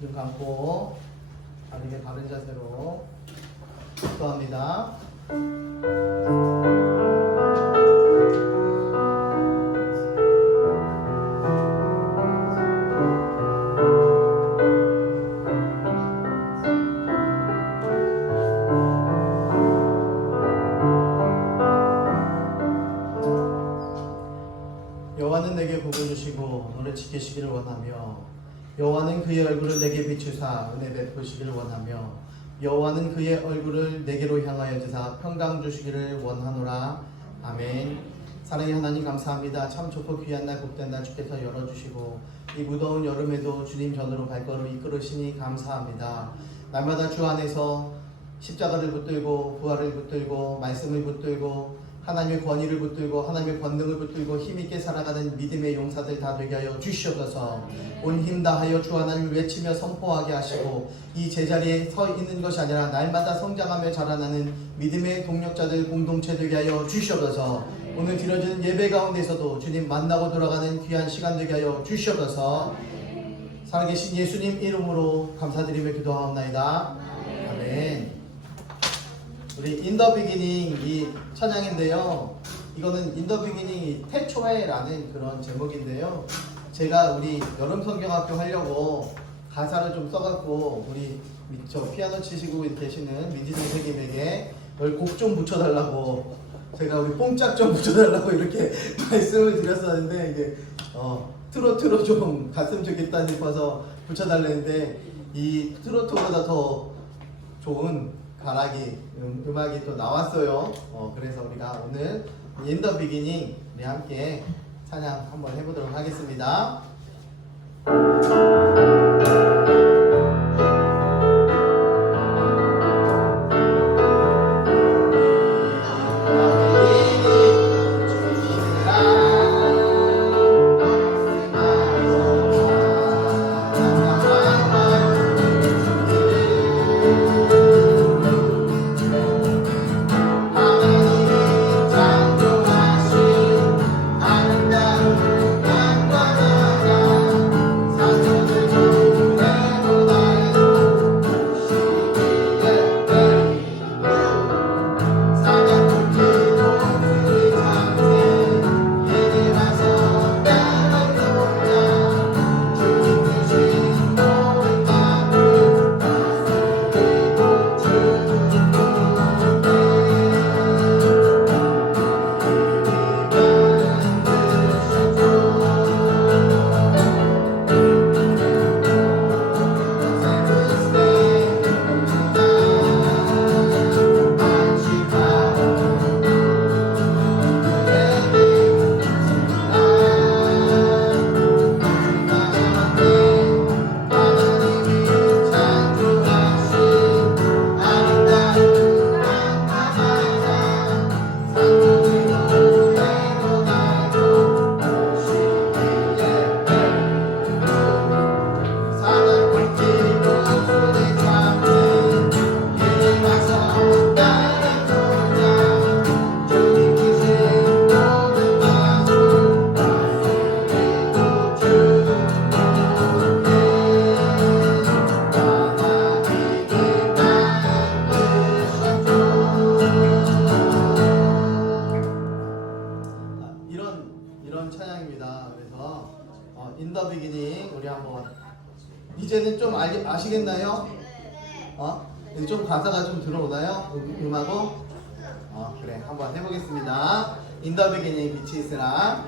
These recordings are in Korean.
눈 감고 다리를 바른 자세로 기도합니다. 여호와는 내게 복을 주시고 너를 지키시기를 원하며 여호와는 그의 얼굴을 내게 비추사 은혜 베푸시기를 원하며 여호와는 그의 얼굴을 내게로 향하여 주사 평강 주시기를 원하노라. 아멘. 사랑의 하나님 감사합니다. 참 좋고 귀한 날 복된 날 주께서 열어주시고 이 무더운 여름에도 주님 전으로 발걸음 이끌으시니 감사합니다. 날마다 주 안에서 십자가를 붙들고 부활을 붙들고 말씀을 붙들고 하나님의 권위를 붙들고 하나님의 권능을 붙들고 힘있게 살아가는 믿음의 용사들 다 되게 하여 주시옵소서. 온 힘 다하여 주 하나님을 외치며 선포하게 하시고 이 제자리에 서 있는 것이 아니라 날마다 성장하며 자라나는 믿음의 동력자들 공동체 되게 하여 주시옵소서. 오늘 드려지는 예배 가운데서도 주님 만나고 돌아가는 귀한 시간 되게 하여 주시옵소서. 살아계신 예수님 이름으로 감사드리며 기도하옵나이다. 아멘. 우리 In the Beginning 이 찬양인데요. 이거는 In the Beginning 태초에라는 그런 제목인데요. 제가 우리 여름 성경학교 하려고 가사를 좀 써갖고 우리 저 피아노 치시고 계시는 민지 선생님에게 곡 좀 붙여달라고 제가 우리 뽕짝 좀 붙여달라고 이렇게 말씀을 드렸었는데 이게 트로트로 좀 갔으면 좋겠다 싶어서 붙여달랬는데 이 트로트보다 더 좋은 가락이 음악이 또 나왔어요. 그래서 우리가 오늘 In the Beginning 우리 함께 찬양 한번 해보도록 하겠습니다. 이런 찬양입니다. 그래서 In the Beginning 우리 한번 이제는 좀 아시겠나요? 좀 가사가 좀 들어오나요? 음하고? 그래 한번 해보겠습니다. In the Beginning 빛이 있으라.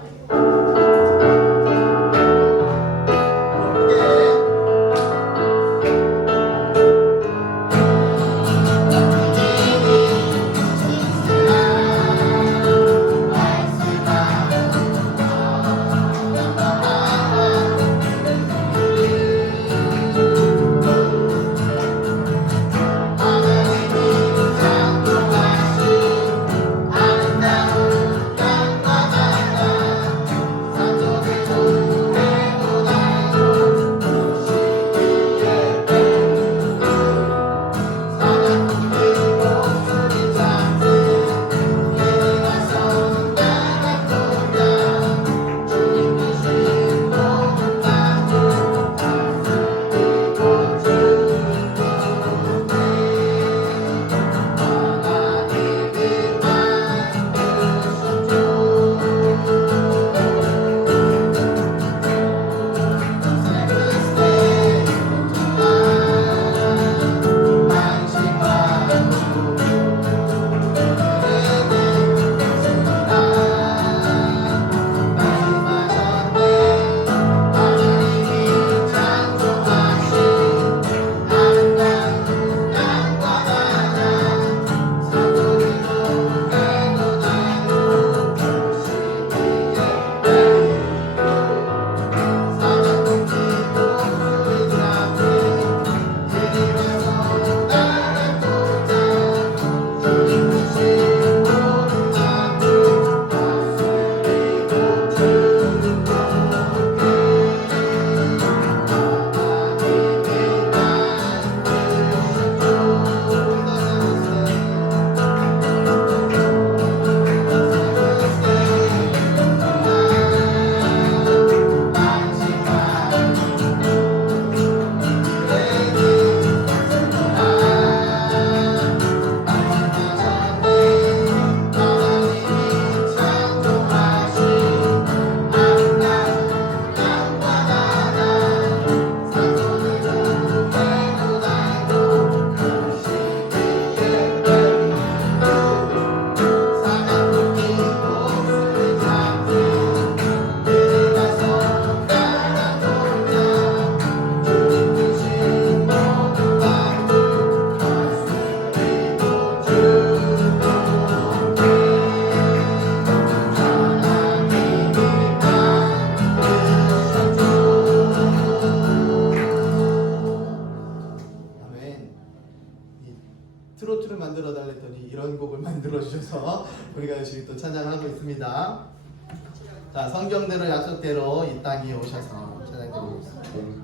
오셔서 우리가 열심히 또 찬양하고 있습니다. 자, 성경대로 약속대로 이 땅에 오셔서 찬양드리고 있습니다.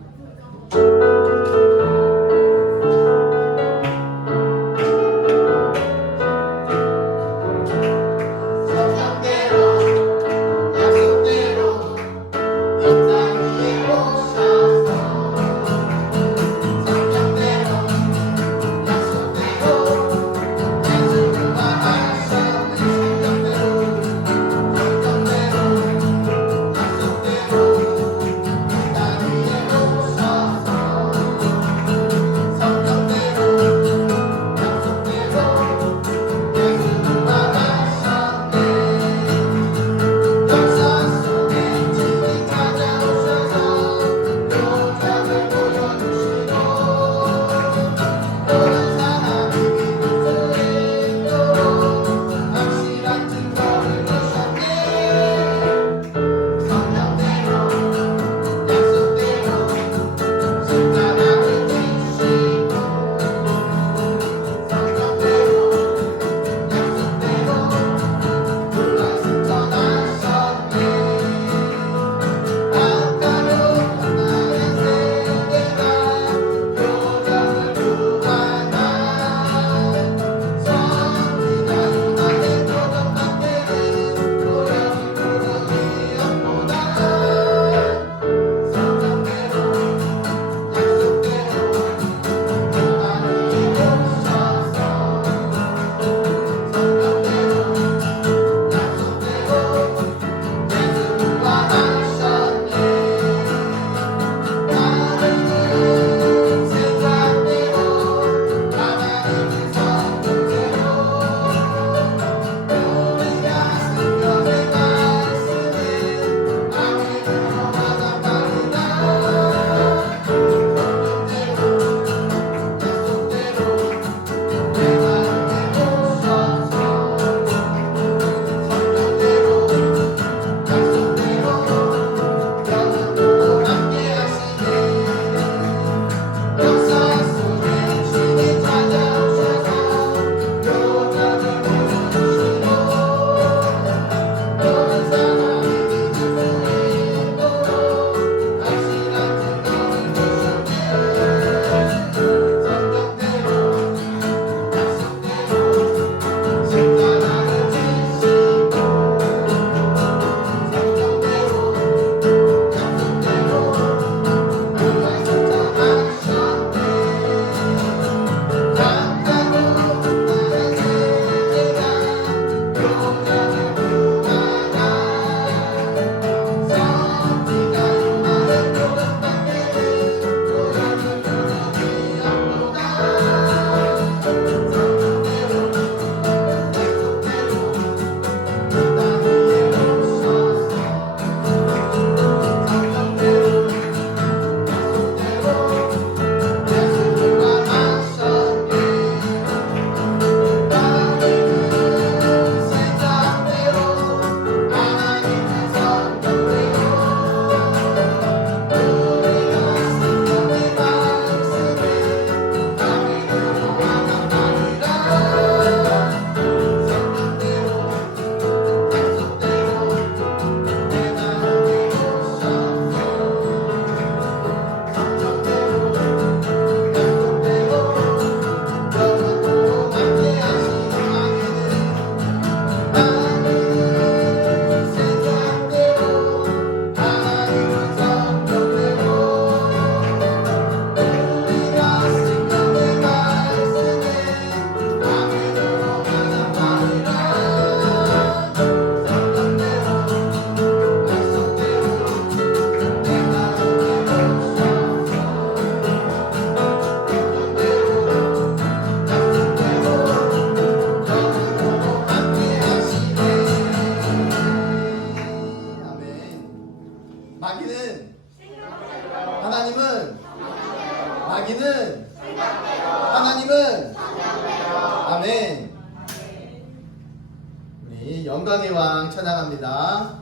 하나님은 아멘. 우리 영광의 왕 찬양합니다.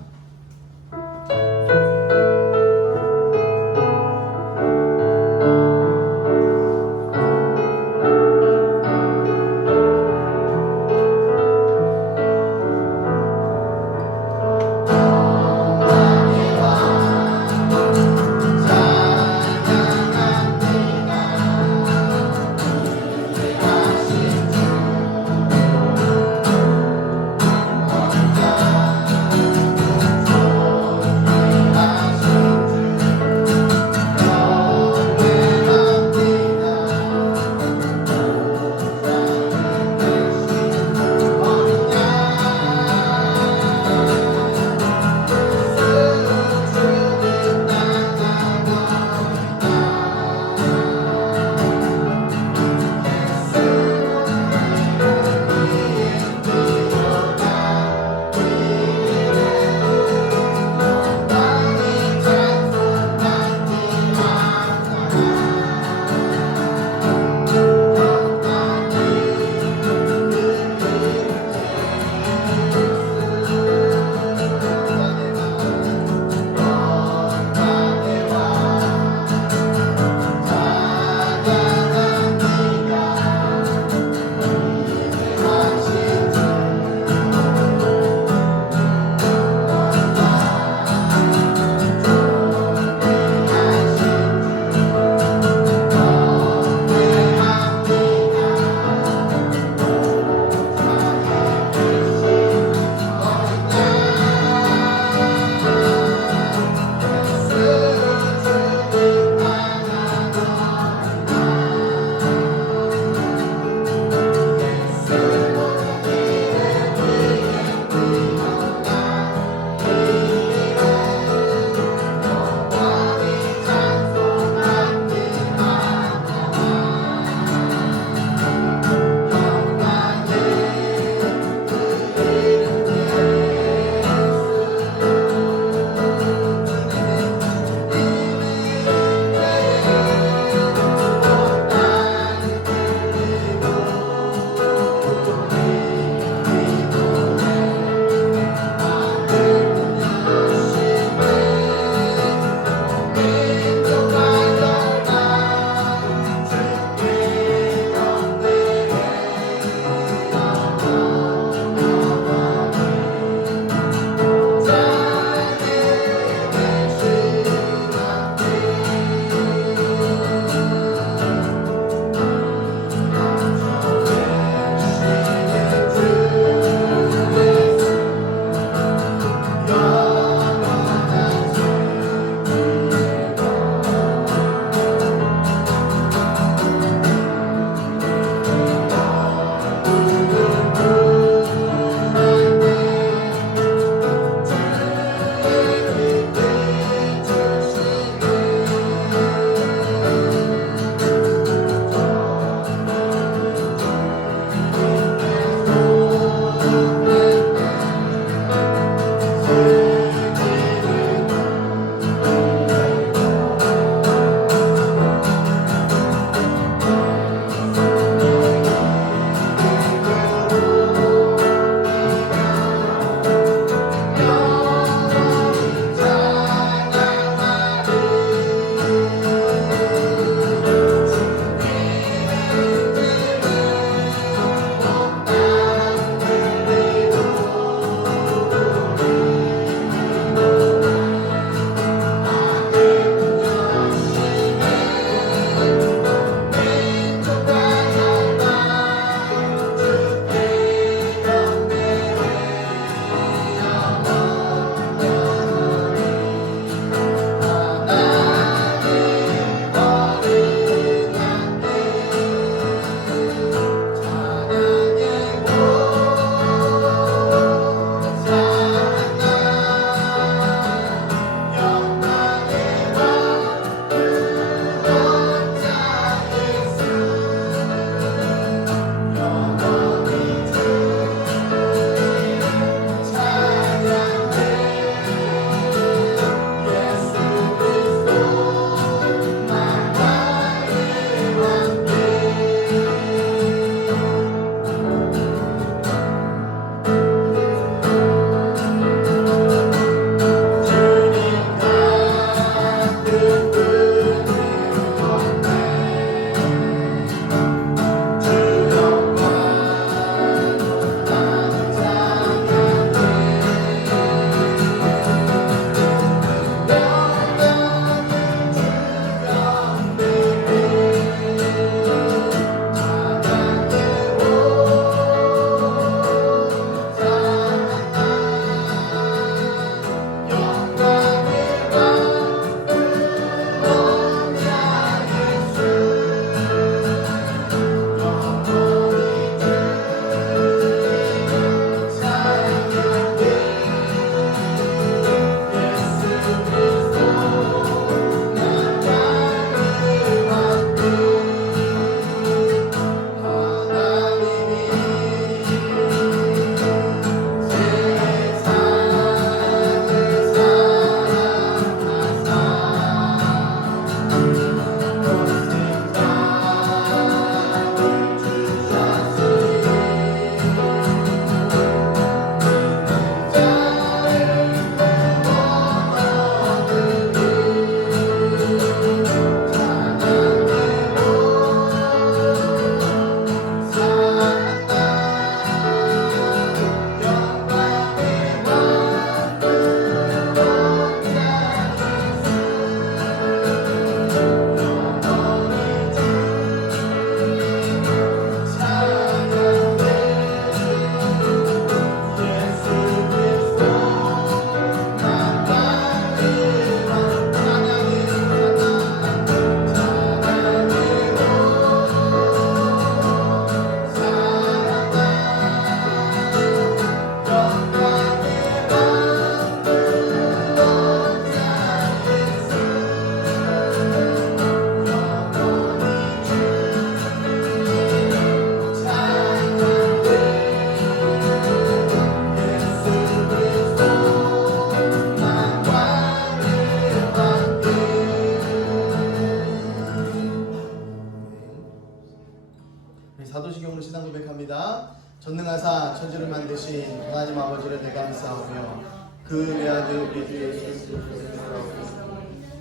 전능하사 천지를 만드신 하나님 아버지를 내가 믿사오며 그 외아들 우리 주 예수 그리스도를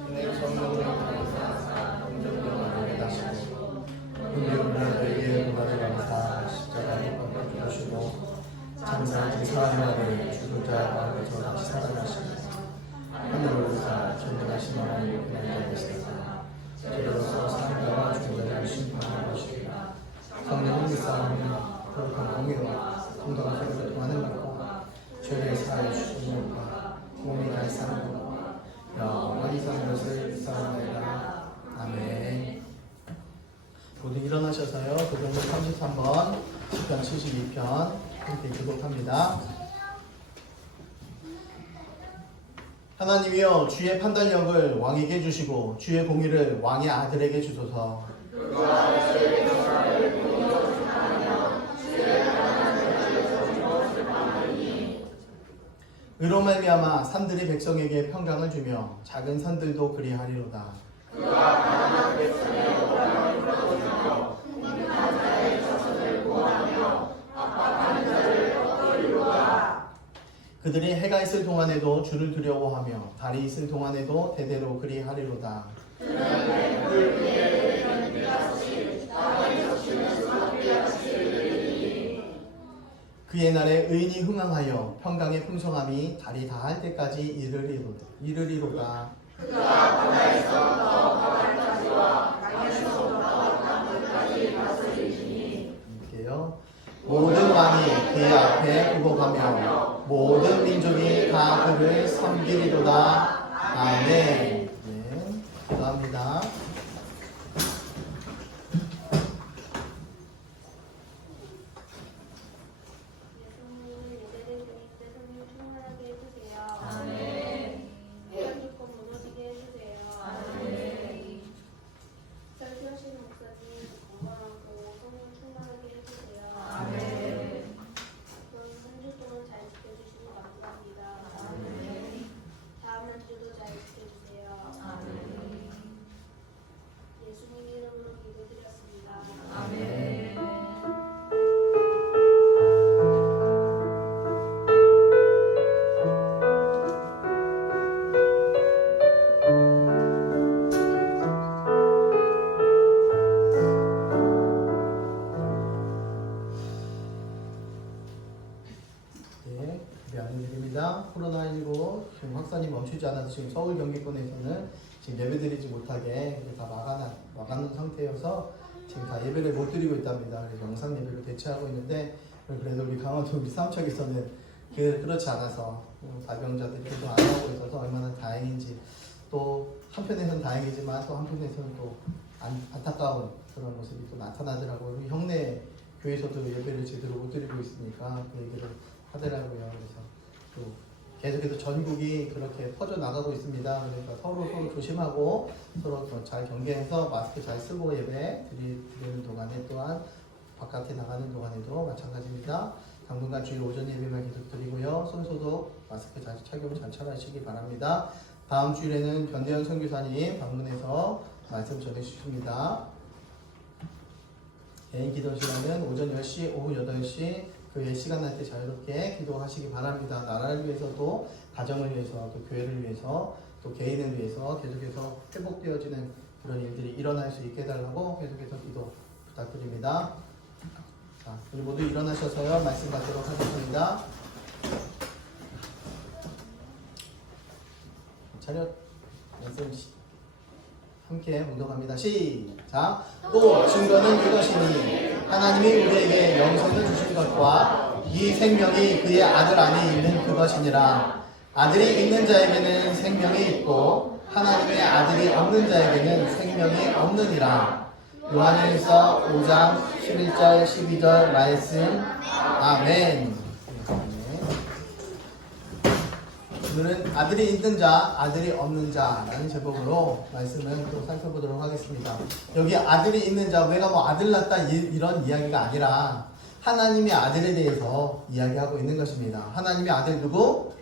내 성령으로 인하여서 공정령을 다시고 은혜로는 너희에게 도마를 감사 십자가에 못 박혀주시고 장사하신 사람의 죽은 자의 마음에서 다시 살아나시고 하늘을 보사 전능하신 하나님 그날에 계시다가 저로서 사람과 죽은 자를 심판하는 것이라 성령을 믿사오며 거룩한 공의와 공동한 세계를 통하는 것과 죄를 사하여 주시는 것과 몸이 날 사는 것과 영원히 사는 것을 믿사옵나이다. 아멘. 모두 일어나셔서요. 도경문 33번, 시편 72편 함께 교독합니다. 하나님이여 주의 판단력을 왕에게 주시고 주의 공의를 왕의 아들에게 주소서. 의로 말미암아 산들이 백성에게 평강을 주며 작은 산들도 그리하리로다. 그들이 해가 있을 동안에도 주를 두려워하며 달이 있을 동안에도 대대로 그리하리로다. 그의 날에 의인이 흥황하여 평강의 풍성함이 달이 다할 때까지 이르리로다. 이렇게요. 모든 왕이 그의 앞에 굽어가며 모든 민족이 다 그를 섬기리로다. 아멘. 네, 감사합니다. 코로나19 지금 확산이 멈추지 않아서 지금 서울 경기권에서는 지금 예배드리지 못하게 다 막아놓은 상태여서 지금 다 예배를 못 드리고 있답니다. 그래서 영상 예배로 대체하고 있는데 그래도 우리 강원도 우리 삼척에서는 그렇지 않아서 발병자들이 계속 안 나오고 있어서 얼마나 다행인지 또 한편에서는 다행이지만 또 한편에서는 또 안타까운 그런 모습이 또 나타나더라고요. 우리 형네 교회에서도 예배를 제대로 못 드리고 있으니까 그 얘기를 하더라고요. 그래서 또 계속해서 전국이 그렇게 퍼져 나가고 있습니다. 그러니까 서로 조심하고 서로 잘 경계해서 마스크 잘 쓰고 예배 드리는 동안에 또한 바깥에 나가는 동안에도 마찬가지입니다. 당분간 주일 오전 예배만 계속 드리고요. 손소독, 마스크 잘 착용 잘 하시기 바랍니다. 다음 주일에는 변대현 선교사님 방문해서 말씀 전해주십니다. 개인 기도 시간은 오전 10시, 오후 8시 교회 시간 날 때 자유롭게 기도하시기 바랍니다. 나라를 위해서도 가정을 위해서 또 교회를 위해서 또 개인을 위해서 계속해서 회복되어지는 그런 일들이 일어날 수 있게 해달라고 계속해서 기도 부탁드립니다. 자, 우리 모두 일어나셔서요 말씀 받도록 하겠습니다. 차렷 말씀 함께 묵독합니다. 시작. 또 증거는 이것이니 하나님이 우리에게 영생을 주신 것과 이 생명이 그의 아들 안에 있는 그것이니라. 아들이 있는 자에게는 생명이 있고 하나님의 아들이 없는 자에게는 생명이 없느니라. 요한일서 5장 11절 12절 말씀. 아멘. 오늘은 아들이 있는 자, 아들이 없는 자라는 제목으로 말씀을 또 살펴보도록 하겠습니다. 여기 아들이 있는 자, 내가 뭐 아들 낳다 이런 이야기가 아니라 하나님의 아들에 대해서 이야기하고 있는 것입니다. 하나님의 아들 누구?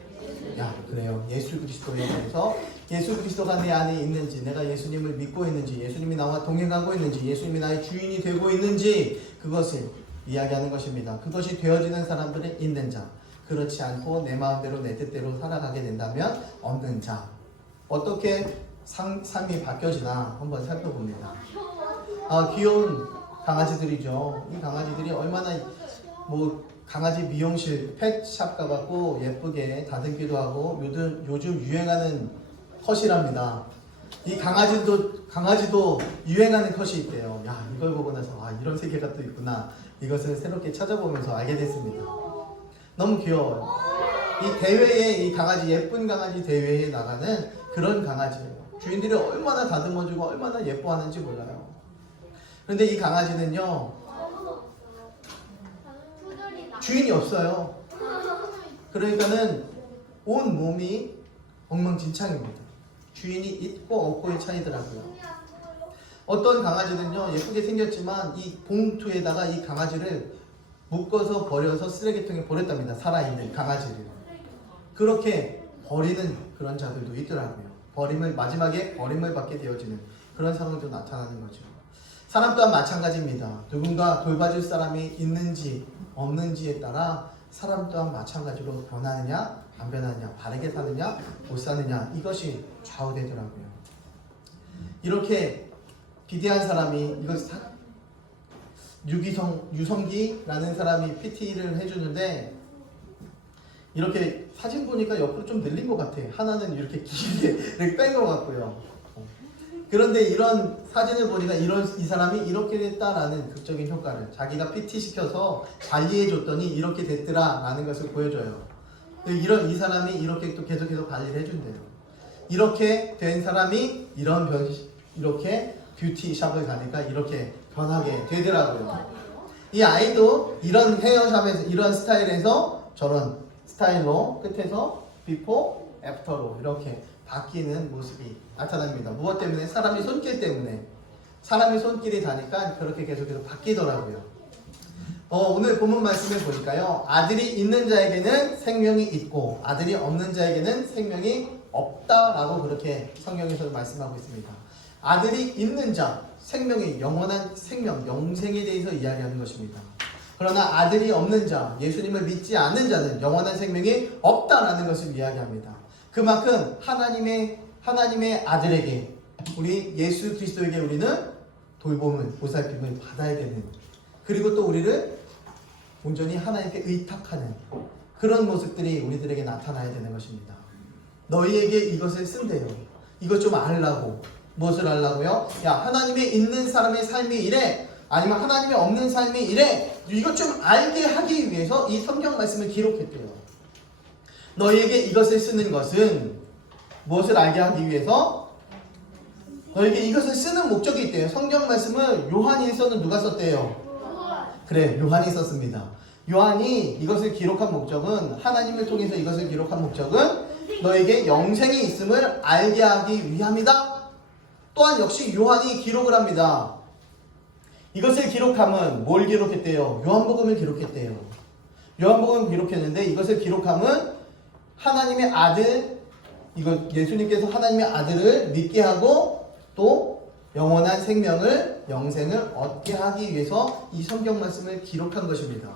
그래요. 예수 그리스도에 대해서 예수 그리스도가 내 안에 있는지, 내가 예수님을 믿고 있는지, 예수님이 나와 동행하고 있는지, 예수님이 나의 주인이 되고 있는지 그것을 이야기하는 것입니다. 그것이 되어지는 사람들은 있는 자, 그렇지 않고 내 마음대로 내 뜻대로 살아가게 된다면 없는 자. 어떻게 삶이 바뀌어지나 한번 살펴봅니다. 귀여운 강아지들이죠. 이 강아지들이 얼마나 강아지 미용실 펫샵 가갖고 예쁘게 다듬기도 하고 요즘 유행하는 컷이랍니다. 이 강아지도 유행하는 컷이 있대요. 야, 이걸 보고 나서 이런 세계가 또 있구나. 이것을 새롭게 찾아보면서 알게 됐습니다. 너무 귀여워요. 이 대회에 이 강아지 예쁜 강아지 대회에 나가는 그런 강아지예요. 주인들이 얼마나 다듬어주고 얼마나 예뻐하는지 몰라요. 그런데 이 강아지는요 주인이 없어요. 그러니까는 온 몸이 엉망진창입니다. 주인이 있고 없고의 차이더라고요. 어떤 강아지는요 예쁘게 생겼지만 이 봉투에다가 이 강아지를 묶어서 버려서 쓰레기통에 버렸답니다. 살아있는 강아지를. 그렇게 버리는 그런 자들도 있더라고요. 마지막에 버림을 받게 되어지는 그런 상황도 나타나는 거죠. 사람 또한 마찬가지입니다. 누군가 돌봐줄 사람이 있는지 없는지에 따라 사람 또한 마찬가지로 변하느냐 안 변하느냐, 바르게 사느냐 못 사느냐, 이것이 좌우되더라고요. 이렇게 비대한 사람이 유성기라는 사람이 PT를 해주는데 이렇게 사진 보니까 옆으로 좀 늘린 것 같아. 하나는 이렇게 길게 이렇게 뺀 것 같고요. 그런데 이런 사진을 보니까 이 사람이 이렇게 됐다라는 극적인 효과를 자기가 PT 시켜서 관리해줬더니 이렇게 됐더라라는 것을 보여줘요. 이 사람이 이렇게 또 계속해서 관리를 해준대요. 이렇게 된 사람이 이렇게 뷰티샵을 가니까 이렇게 변하게 되더라고요. 이 아이도 이런 헤어샵에서 이런 스타일에서 저런 스타일로 끝에서 비포, 애프터로 이렇게 바뀌는 모습이 나타납니다. 무엇 때문에? 사람이 손길 때문에. 사람이 손길이 닿으니까 그렇게 계속해서 바뀌더라고요. 오늘 본문 말씀을 보니까요. 아들이 있는 자에게는 생명이 있고 아들이 없는 자에게는 생명이 없다라고 그렇게 성경에서 말씀하고 있습니다. 아들이 있는 자, 생명이 영원한 생명, 영생에 대해서 이야기하는 것입니다. 그러나 아들이 없는 자, 예수님을 믿지 않는 자는 영원한 생명이 없다라는 것을 이야기합니다. 그만큼 하나님의 아들에게, 우리 예수 그리스도에게 우리는 돌봄을, 보살핌을 받아야 되는, 그리고 또 우리를 온전히 하나님께 의탁하는 그런 모습들이 우리들에게 나타나야 되는 것입니다. 너희에게 이것을 쓴대요. 이것 좀 알라고. 무엇을 알라고요? 야, 하나님이 있는 사람의 삶이 이래, 아니면 하나님이 없는 삶이 이래, 이것 좀 알게 하기 위해서 이 성경 말씀을 기록했대요. 너희에게 이것을 쓰는 것은 무엇을 알게 하기 위해서? 너희에게 이것을 쓰는 목적이 있대요. 성경 말씀을 요한일서는 누가 썼대요? 그래, 요한이 썼습니다. 요한이 이것을 기록한 목적은, 하나님을 통해서 이것을 기록한 목적은 너에게 영생이 있음을 알게 하기 위함이다. 또한 역시 요한이 기록을 합니다. 이것을 기록함은 뭘 기록했대요? 요한복음을 기록했대요. 요한복음을 기록했는데 이것을 기록함은 하나님의 아들, 예수님께서 하나님의 아들을 믿게 하고 또 영원한 생명을, 영생을 얻게 하기 위해서 이 성경 말씀을 기록한 것입니다.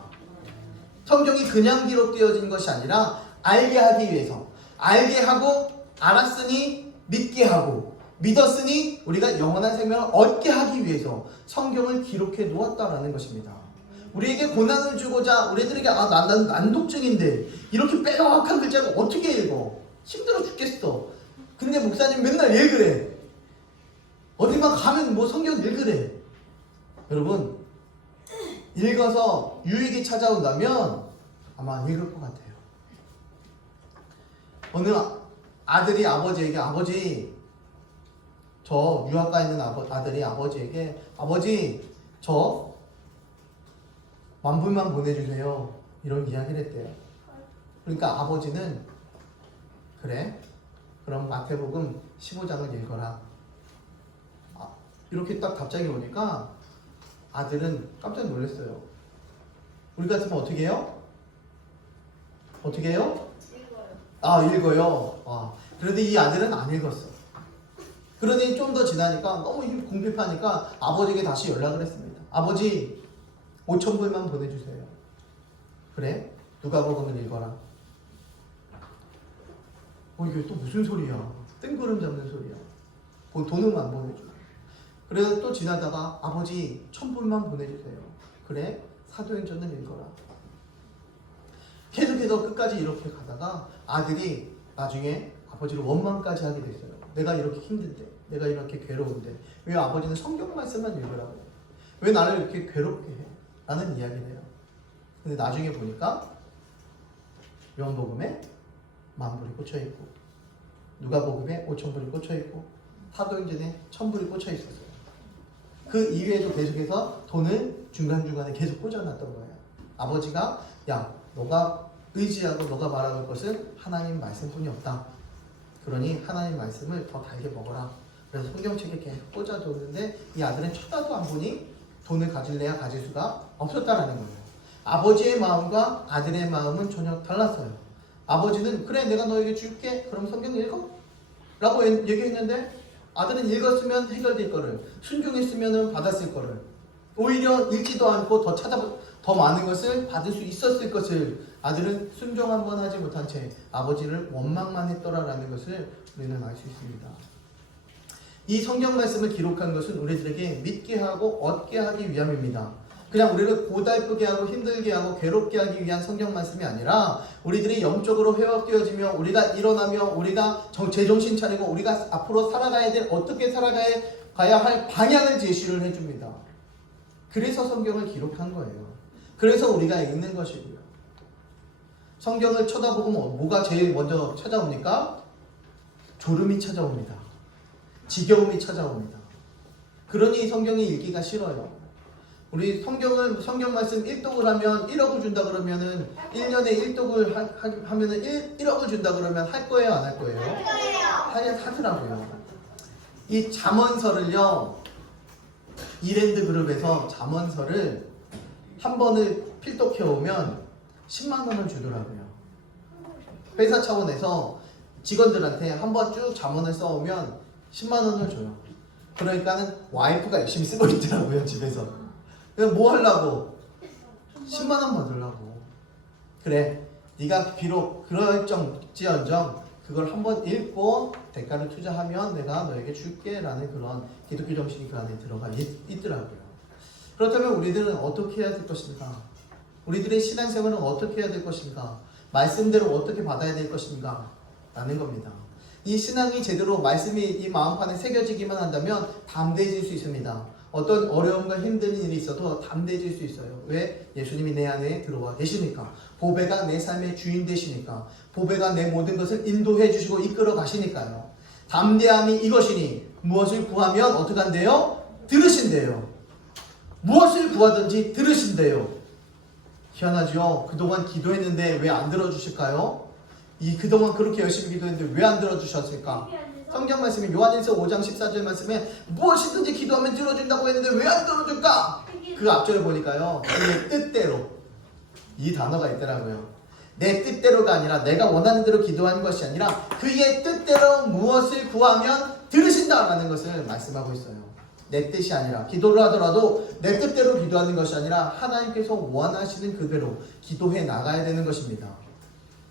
성경이 그냥 기록되어진 것이 아니라 알게 하기 위해서, 알게 하고 알았으니 믿게 하고 믿었으니 우리가 영원한 생명을 얻게 하기 위해서 성경을 기록해 놓았다라는 것입니다. 우리에게 고난을 주고자, 우리들에게 난 난독증인데 이렇게 빼곡한 글자를 어떻게 읽어? 힘들어 죽겠어. 근데 목사님 맨날 읽으래. 어디만 가면 성경 읽으래. 여러분, 읽어서 유익이 찾아온다면 아마 읽을 것 같아요. 어느 아들이 아버지에게, 아버지, 저 유학가 있는 아들이 아버지에게, 아버지, 저 만불만 보내주세요, 이런 이야기를 했대요. 그러니까 아버지는, 그래, 그럼 마태복음 15장을 읽어라, 이렇게 딱 답장이 오니까 아들은 깜짝 놀랐어요. 우리 같으면 어떻게 해요? 어떻게 해요? 읽어요. 그런데 이 아들은 안 읽었어. 그러더니 좀 더 지나니까 너무 공핍하니까 아버지에게 다시 연락을 했습니다. 아버지, 5,000불만 보내주세요. 그래? 누가복음을 읽어라. 이게 또 무슨 소리야? 뜬구름 잡는 소리야. 돈은만 보내줘. 그래서 또 지나다가 아버지 1,000불만 보내주세요. 그래? 사도행전을 읽어라. 계속해서 끝까지 이렇게 가다가 아들이 나중에 아버지를 원망까지 하게 됐어요. 내가 이렇게 힘든데, 내가 이렇게 괴로운데 왜 아버지는 성경 말씀만 읽으라고? 왜 나를 이렇게 괴롭게 해? 라는 이야기를 해요. 근데 나중에 보니까 요한복음에 10,000불이 꽂혀있고 누가복음에 5,000불이 꽂혀있고 사도행전에 1,000불이 꽂혀있었어요. 그 이외에도 계속해서 돈을 중간중간에 계속 꽂아놨던 거예요. 아버지가 야 너가 의지하고 너가 말하는 것은 하나님 말씀뿐이 없다. 그러니 하나님 말씀을 더 달게 먹어라. 그래서 성경책에 계속 꽂아뒀는데 이 아들은 쳐다도 안 보니 돈을 가질래야 가질 수가 없었다라는 거예요. 아버지의 마음과 아들의 마음은 전혀 달랐어요. 아버지는 그래 내가 너에게 줄게. 그럼 성경 읽어? 라고 얘기했는데 아들은 읽었으면 해결될 거를, 순종했으면 받았을 거를, 오히려 읽지도 않고 더 많은 것을 받을 수 있었을 것을 아들은 순종 한번 하지 못한 채 아버지를 원망만 했더라라는 것을 우리는 알 수 있습니다. 이 성경 말씀을 기록한 것은 우리들에게 믿게 하고 얻게 하기 위함입니다. 그냥 우리를 고달프게 하고 힘들게 하고 괴롭게 하기 위한 성경 말씀이 아니라 우리들이 영적으로 회복되어지며 우리가 일어나며 우리가 제정신 차리고 우리가 앞으로 살아가야 될 어떻게 살아가야 할 방향을 제시를 해줍니다. 그래서 성경을 기록한 거예요. 그래서 우리가 읽는 것이고요. 성경을 쳐다보면 뭐가 제일 먼저 찾아옵니까? 졸음이 찾아옵니다. 지겨움이 찾아옵니다. 그러니 성경이 읽기가 싫어요. 우리 성경 말씀 1독을 하면 1억을 준다 그러면은 1년에 1독을 하면은 1억을 준다 그러면 할 거예요, 안 할 거예요? 하더라고요. 이 잠언서를요, 이랜드 그룹에서 잠언서를 한 번을 필독해 오면 10만 원을 주더라고요. 회사 차원에서 직원들한테 한 번 쭉 잠언을 써오면 10만 원을 줘요. 그러니까는 와이프가 열심히 쓰고 있더라고요, 집에서. 뭐 하려고? 10만 원 받으려고. 그래, 네가 비록 그럴지언정 그걸 한번 읽고 대가를 투자하면 내가 너에게 줄게 라는 그런 기독교 정신이 그 안에 들어가 있더라고요. 그렇다면 우리들은 어떻게 해야 될 것인가? 우리들의 신앙생활은 어떻게 해야 될 것인가? 말씀대로 어떻게 받아야 될 것인가? 라는 겁니다. 이 신앙이 제대로 말씀이 이 마음판에 새겨지기만 한다면 담대해질 수 있습니다. 어떤 어려움과 힘든 일이 있어도 담대해질 수 있어요. 왜? 예수님이 내 안에 들어와 계시니까. 보배가 내 삶의 주인 되시니까. 보배가 내 모든 것을 인도해 주시고 이끌어 가시니까요. 담대함이 이것이니 무엇을 구하면 어떻게 한대요? 들으신대요. 무엇을 구하든지 들으신대요. 희한하죠? 그동안 기도했는데 왜 안 들어주실까요? 그동안 그렇게 열심히 기도했는데 왜 안 들어주셨을까? 성경 말씀이 요한일서 5장 14절 말씀에 무엇이든지 기도하면 들어준다고 했는데 왜 안 들어줄까? 그 앞절에 보니까요, 그의 뜻대로, 이 단어가 있더라고요. 내 뜻대로가 아니라 내가 원하는 대로 기도하는 것이 아니라 그의 뜻대로 무엇을 구하면 들으신다라는 것을 말씀하고 있어요. 내 뜻이 아니라, 기도를 하더라도 내 뜻대로 기도하는 것이 아니라 하나님께서 원하시는 그대로 기도해 나가야 되는 것입니다.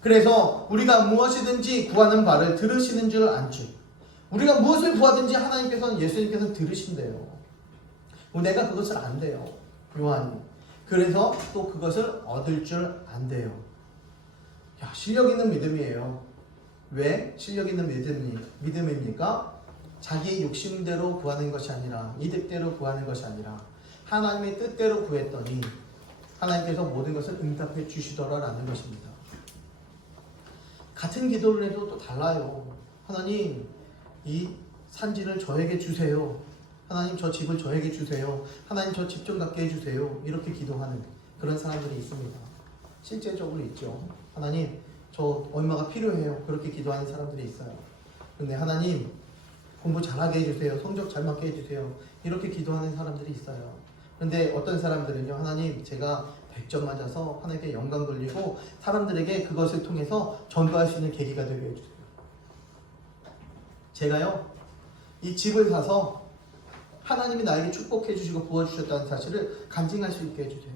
그래서 우리가 무엇이든지 구하는 바를 들으시는 줄 안죠. 우리가 무엇을 구하든지 하나님께서는, 예수님께서는 들으신대요. 내가 그것을 안대요, 요한이. 그래서 또 그것을 얻을 줄 안대요. 야, 실력 있는 믿음이에요. 왜 실력 있는 믿음입니까? 자기의 욕심대로 구하는 것이 아니라, 이득대로 구하는 것이 아니라 하나님의 뜻대로 구했더니 하나님께서 모든 것을 응답해 주시더라라는 것입니다. 같은 기도를 해도 또 달라요. 하나님, 이 산지를 저에게 주세요. 하나님, 저 집을 저에게 주세요. 하나님, 저 집 좀 갖게 해주세요. 이렇게 기도하는 그런 사람들이 있습니다. 실제적으로 있죠. 하나님, 저 얼마가 필요해요. 그렇게 기도하는 사람들이 있어요. 근데 하나님, 공부 잘하게 해주세요. 성적 잘 맞게 해주세요. 이렇게 기도하는 사람들이 있어요. 그런데 어떤 사람들은요, 하나님, 제가 100점 맞아서 하나님께 영광 돌리고 사람들에게 그것을 통해서 전도할 수 있는 계기가 되게 해주세요. 제가요, 이 집을 사서 하나님이 나에게 축복해 주시고 부어주셨다는 사실을 간증할 수 있게 해주세요.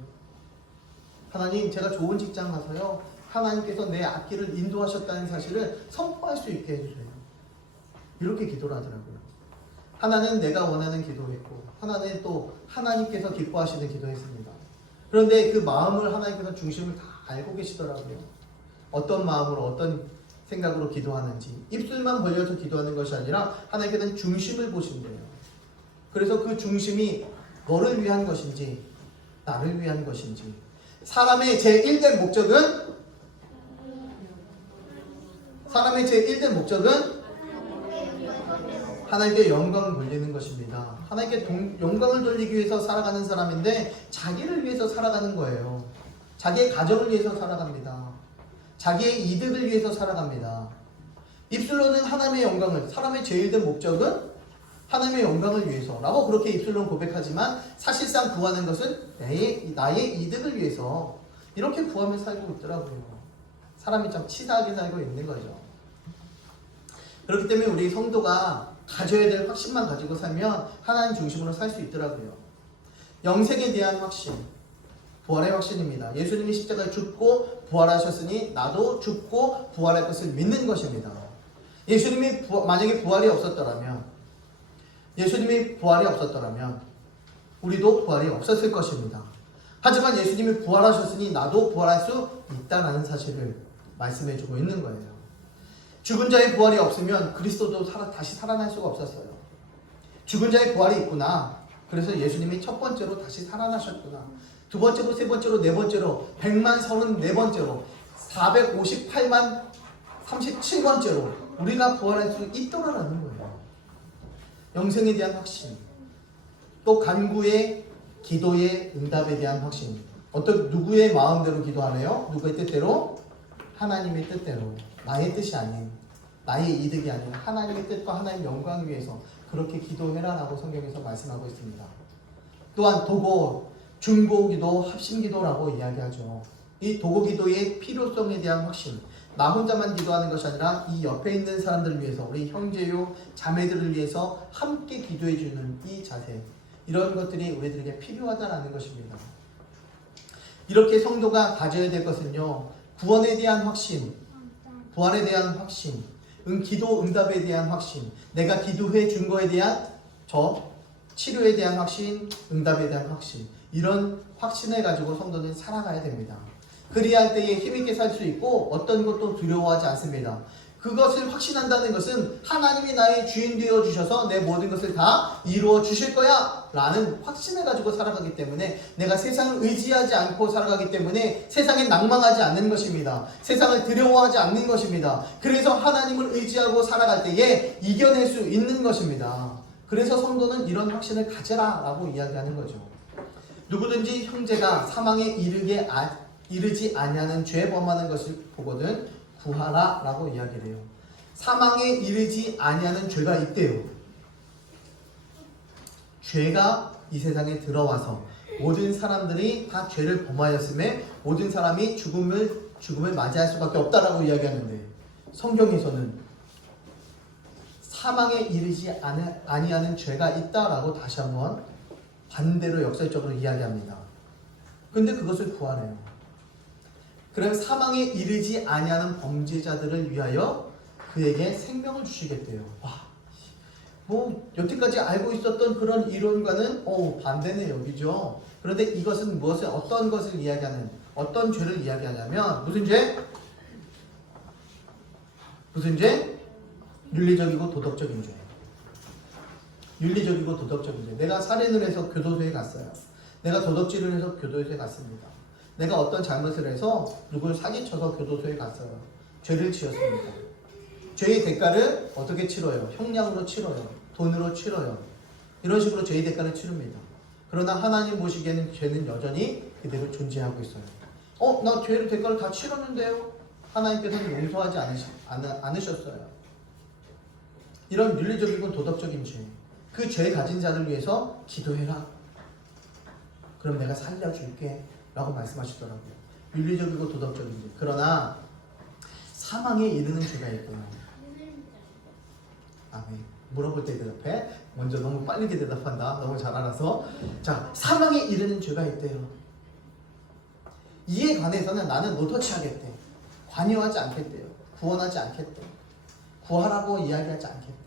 하나님, 제가 좋은 직장 가서요, 하나님께서 내 앞길을 인도하셨다는 사실을 선포할 수 있게 해주세요. 이렇게 기도를 하더라고요. 하나는 내가 원하는 기도했고, 하나는 또 하나님께서 기뻐하시는 기도했습니다. 그런데 그 마음을 하나님께서 중심을 다 알고 계시더라고요. 어떤 마음으로, 어떤 생각으로 기도하는지. 입술만 벌려서 기도하는 것이 아니라 하나님께서는 중심을 보신대요. 그래서 그 중심이 너를 위한 것인지 나를 위한 것인지. 사람의 제1된 목적은 하나님께 영광을 돌리는 것입니다. 하나님께 영광을 돌리기 위해서 살아가는 사람인데 자기를 위해서 살아가는 거예요. 자기의 가정을 위해서 살아갑니다. 자기의 이득을 위해서 살아갑니다. 입술로는 하나님의 영광을, 사람의 제일된 목적은 하나님의 영광을 위해서라고 그렇게 입술로는 고백하지만 사실상 구하는 것은 나의 이득을 위해서 이렇게 구하며 살고 있더라고요. 사람이 참 치사하게 살고 있는 거죠. 그렇기 때문에 우리 성도가 가져야 될 확신만 가지고 살면 하나님 중심으로 살 수 있더라고요. 영생에 대한 확신, 부활의 확신입니다. 예수님이 십자가에 죽고 부활하셨으니 나도 죽고 부활할 것을 믿는 것입니다. 예수님이 만약에 부활이 없었더라면 우리도 부활이 없었을 것입니다. 하지만 예수님이 부활하셨으니 나도 부활할 수 있다는 사실을 말씀해주고 있는 거예요. 죽은 자의 부활이 없으면 그리스도도 다시 살아날 수가 없었어요. 죽은 자의 부활이 있구나. 그래서 예수님이 첫 번째로 다시 살아나셨구나. 두 번째로, 세 번째로, 네 번째로, 100만 34번째로, 458만 37번째로 우리가 부활할 수 있더라라는 거예요. 영생에 대한 확신, 또 간구의 기도의 응답에 대한 확신. 누구의 마음대로 기도하네요? 누구의 뜻대로? 하나님의 뜻대로. 나의 뜻이 아닌, 나의 이득이 아닌 하나님의 뜻과 하나님의 영광을 위해서 그렇게 기도해라라고 성경에서 말씀하고 있습니다. 또한 도고, 중보기도, 합심기도라고 이야기하죠. 이 도고기도의 필요성에 대한 확신, 나 혼자만 기도하는 것이 아니라 이 옆에 있는 사람들을 위해서, 우리 형제요 자매들을 위해서 함께 기도해주는 이 자세, 이런 것들이 우리들에게 필요하다는 것입니다. 이렇게 성도가 가져야 될 것은요, 구원에 대한 확신, 부활에 대한 확신, 기도 응답에 대한 확신, 내가 기도해 준 거에 대한 치료에 대한 확신, 응답에 대한 확신, 이런 확신을 가지고 성도는 살아가야 됩니다. 그리야 할 때에 힘있게 살 수 있고 어떤 것도 두려워하지 않습니다. 그것을 확신한다는 것은 하나님이 나의 주인 되어 주셔서 내 모든 것을 다 이루어 주실 거야 라는 확신을 가지고 살아가기 때문에, 내가 세상을 의지하지 않고 살아가기 때문에 세상에 낭망하지 않는 것입니다. 세상을 두려워하지 않는 것입니다. 그래서 하나님을 의지하고 살아갈 때에 이겨낼 수 있는 것입니다. 그래서 성도는 이런 확신을 가져라 라고 이야기하는 거죠. 누구든지 형제가 사망에 이르지 아니하는 죄 범하는 것을 보거든 구하라 라고 이야기를 해요. 사망에 이르지 아니하는 죄가 있대요. 죄가 이 세상에 들어와서 모든 사람들이 다 죄를 범하였음에 모든 사람이 죽음을 맞이할 수밖에 없다라고 이야기하는데, 성경에서는 사망에 이르지 아니하는 죄가 있다라고 다시 한번 반대로 역설적으로 이야기합니다. 근데 그것을 구하래요. 그럼 사망에 이르지 아니하는 범죄자들을 위하여 그에게 생명을 주시겠대요. 와, 여태까지 알고 있었던 그런 이론과는 반대네요, 그죠? 그런데 이것은 어떤 것을 이야기하는, 어떤 죄를 이야기하냐면 무슨 죄? 윤리적이고 도덕적인 죄. 윤리적이고 도덕적인 죄. 내가 살인을 해서 교도소에 갔어요. 내가 도덕질을 해서 교도소에 갔습니다. 내가 어떤 잘못을 해서 누굴 사기쳐서 교도소에 갔어요. 죄를 지었습니다. 죄의 대가를 어떻게 치러요? 형량으로 치러요. 돈으로 치러요. 이런 식으로 죄의 대가를 치릅니다. 그러나 하나님 보시기에는 죄는 여전히 그대로 존재하고 있어요. 나 죄의 대가를 다 치렀는데요? 하나님께서는 용서하지 않으셨어요. 이런 윤리적이고 도덕적인 죄, 그 죄 가진 자를 위해서 기도해라. 그럼 내가 살려줄게 라고 말씀하시더라고요. 윤리적이고 도덕적인 죄. 그러나 사망에 이르는 죄가 있고요. 아멘. 물어볼 때 대답해. 먼저 너무 빠르게 대답한다. 너무 잘 알아서. 자, 사망에 이르는 죄가 있대요. 이에 관해서는 나는 노터치 하겠대. 관여하지 않겠대요. 구원하지 않겠대. 구하라고 이야기하지 않겠대.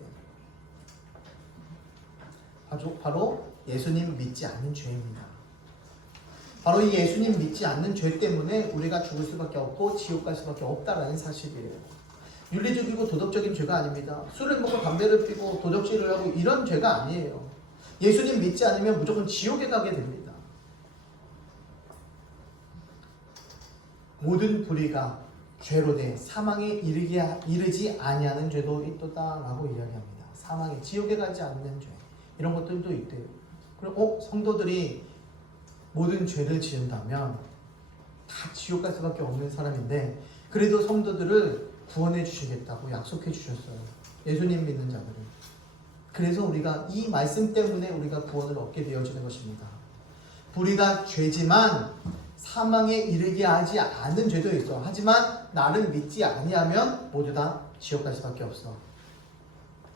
바로 예수님 믿지 않는 죄입니다. 바로 이 예수님 믿지 않는 죄 때문에 우리가 죽을 수밖에 없고 지옥 갈 수밖에 없다라는 사실이에요. 윤리적이고 도덕적인 죄가 아닙니다. 술을 먹고 담배를 피고 도적질을 하고 이런 죄가 아니에요. 예수님 믿지 않으면 무조건 지옥에 가게 됩니다. 모든 불의가 죄로 돼 사망에 이르지 아니하는 죄도 있도다라고 이야기합니다. 사망에 지옥에 가지 않는 죄 이런 것들도 있대요. 그리고 성도들이 모든 죄를 지은다면 다 지옥 갈 수밖에 없는 사람인데 그래도 성도들을 구원해 주시겠다고 약속해 주셨어요. 예수님 믿는 자들을. 그래서 우리가 이 말씀 때문에 우리가 구원을 얻게 되어지는 것입니다. 불의가 죄지만 사망에 이르게 하지 않는 죄도 있어. 하지만 나를 믿지 아니하면 모두 다 지옥 갈 수밖에 없어.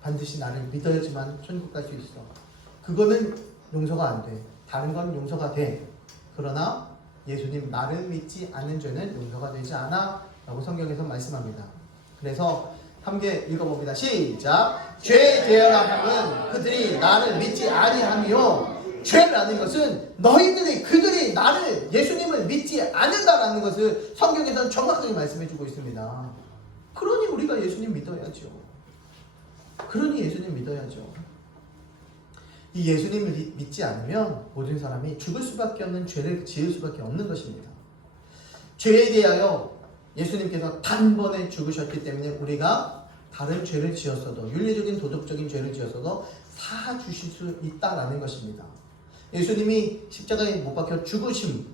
반드시 나를 믿어야지만 천국 갈 수 있어. 그거는 용서가 안 돼. 다른 건 용서가 돼. 그러나 예수님 나를 믿지 않는 죄는 용서가 되지 않아 라고 성경에서 말씀합니다. 그래서 함께 읽어봅니다. 시작. 죄에 대하여 함은 그들이 나를 믿지 아니하며 죄라는 것은 그들이 나를 예수님을 믿지 않는다라는 것을 성경에서는 정확하게 말씀해주고 있습니다. 그러니 우리가 예수님 믿어야죠. 이 예수님을 믿지 않으면 모든 사람이 죽을 수밖에 없는 죄를 지을 수밖에 없는 것입니다. 죄에 대하여 예수님께서 단번에 죽으셨기 때문에 우리가 다른 죄를 지었어도 윤리적인 도덕적인 죄를 지었어도 사하 주실 수 있다라는 것입니다. 예수님이 십자가에 못 박혀 죽으심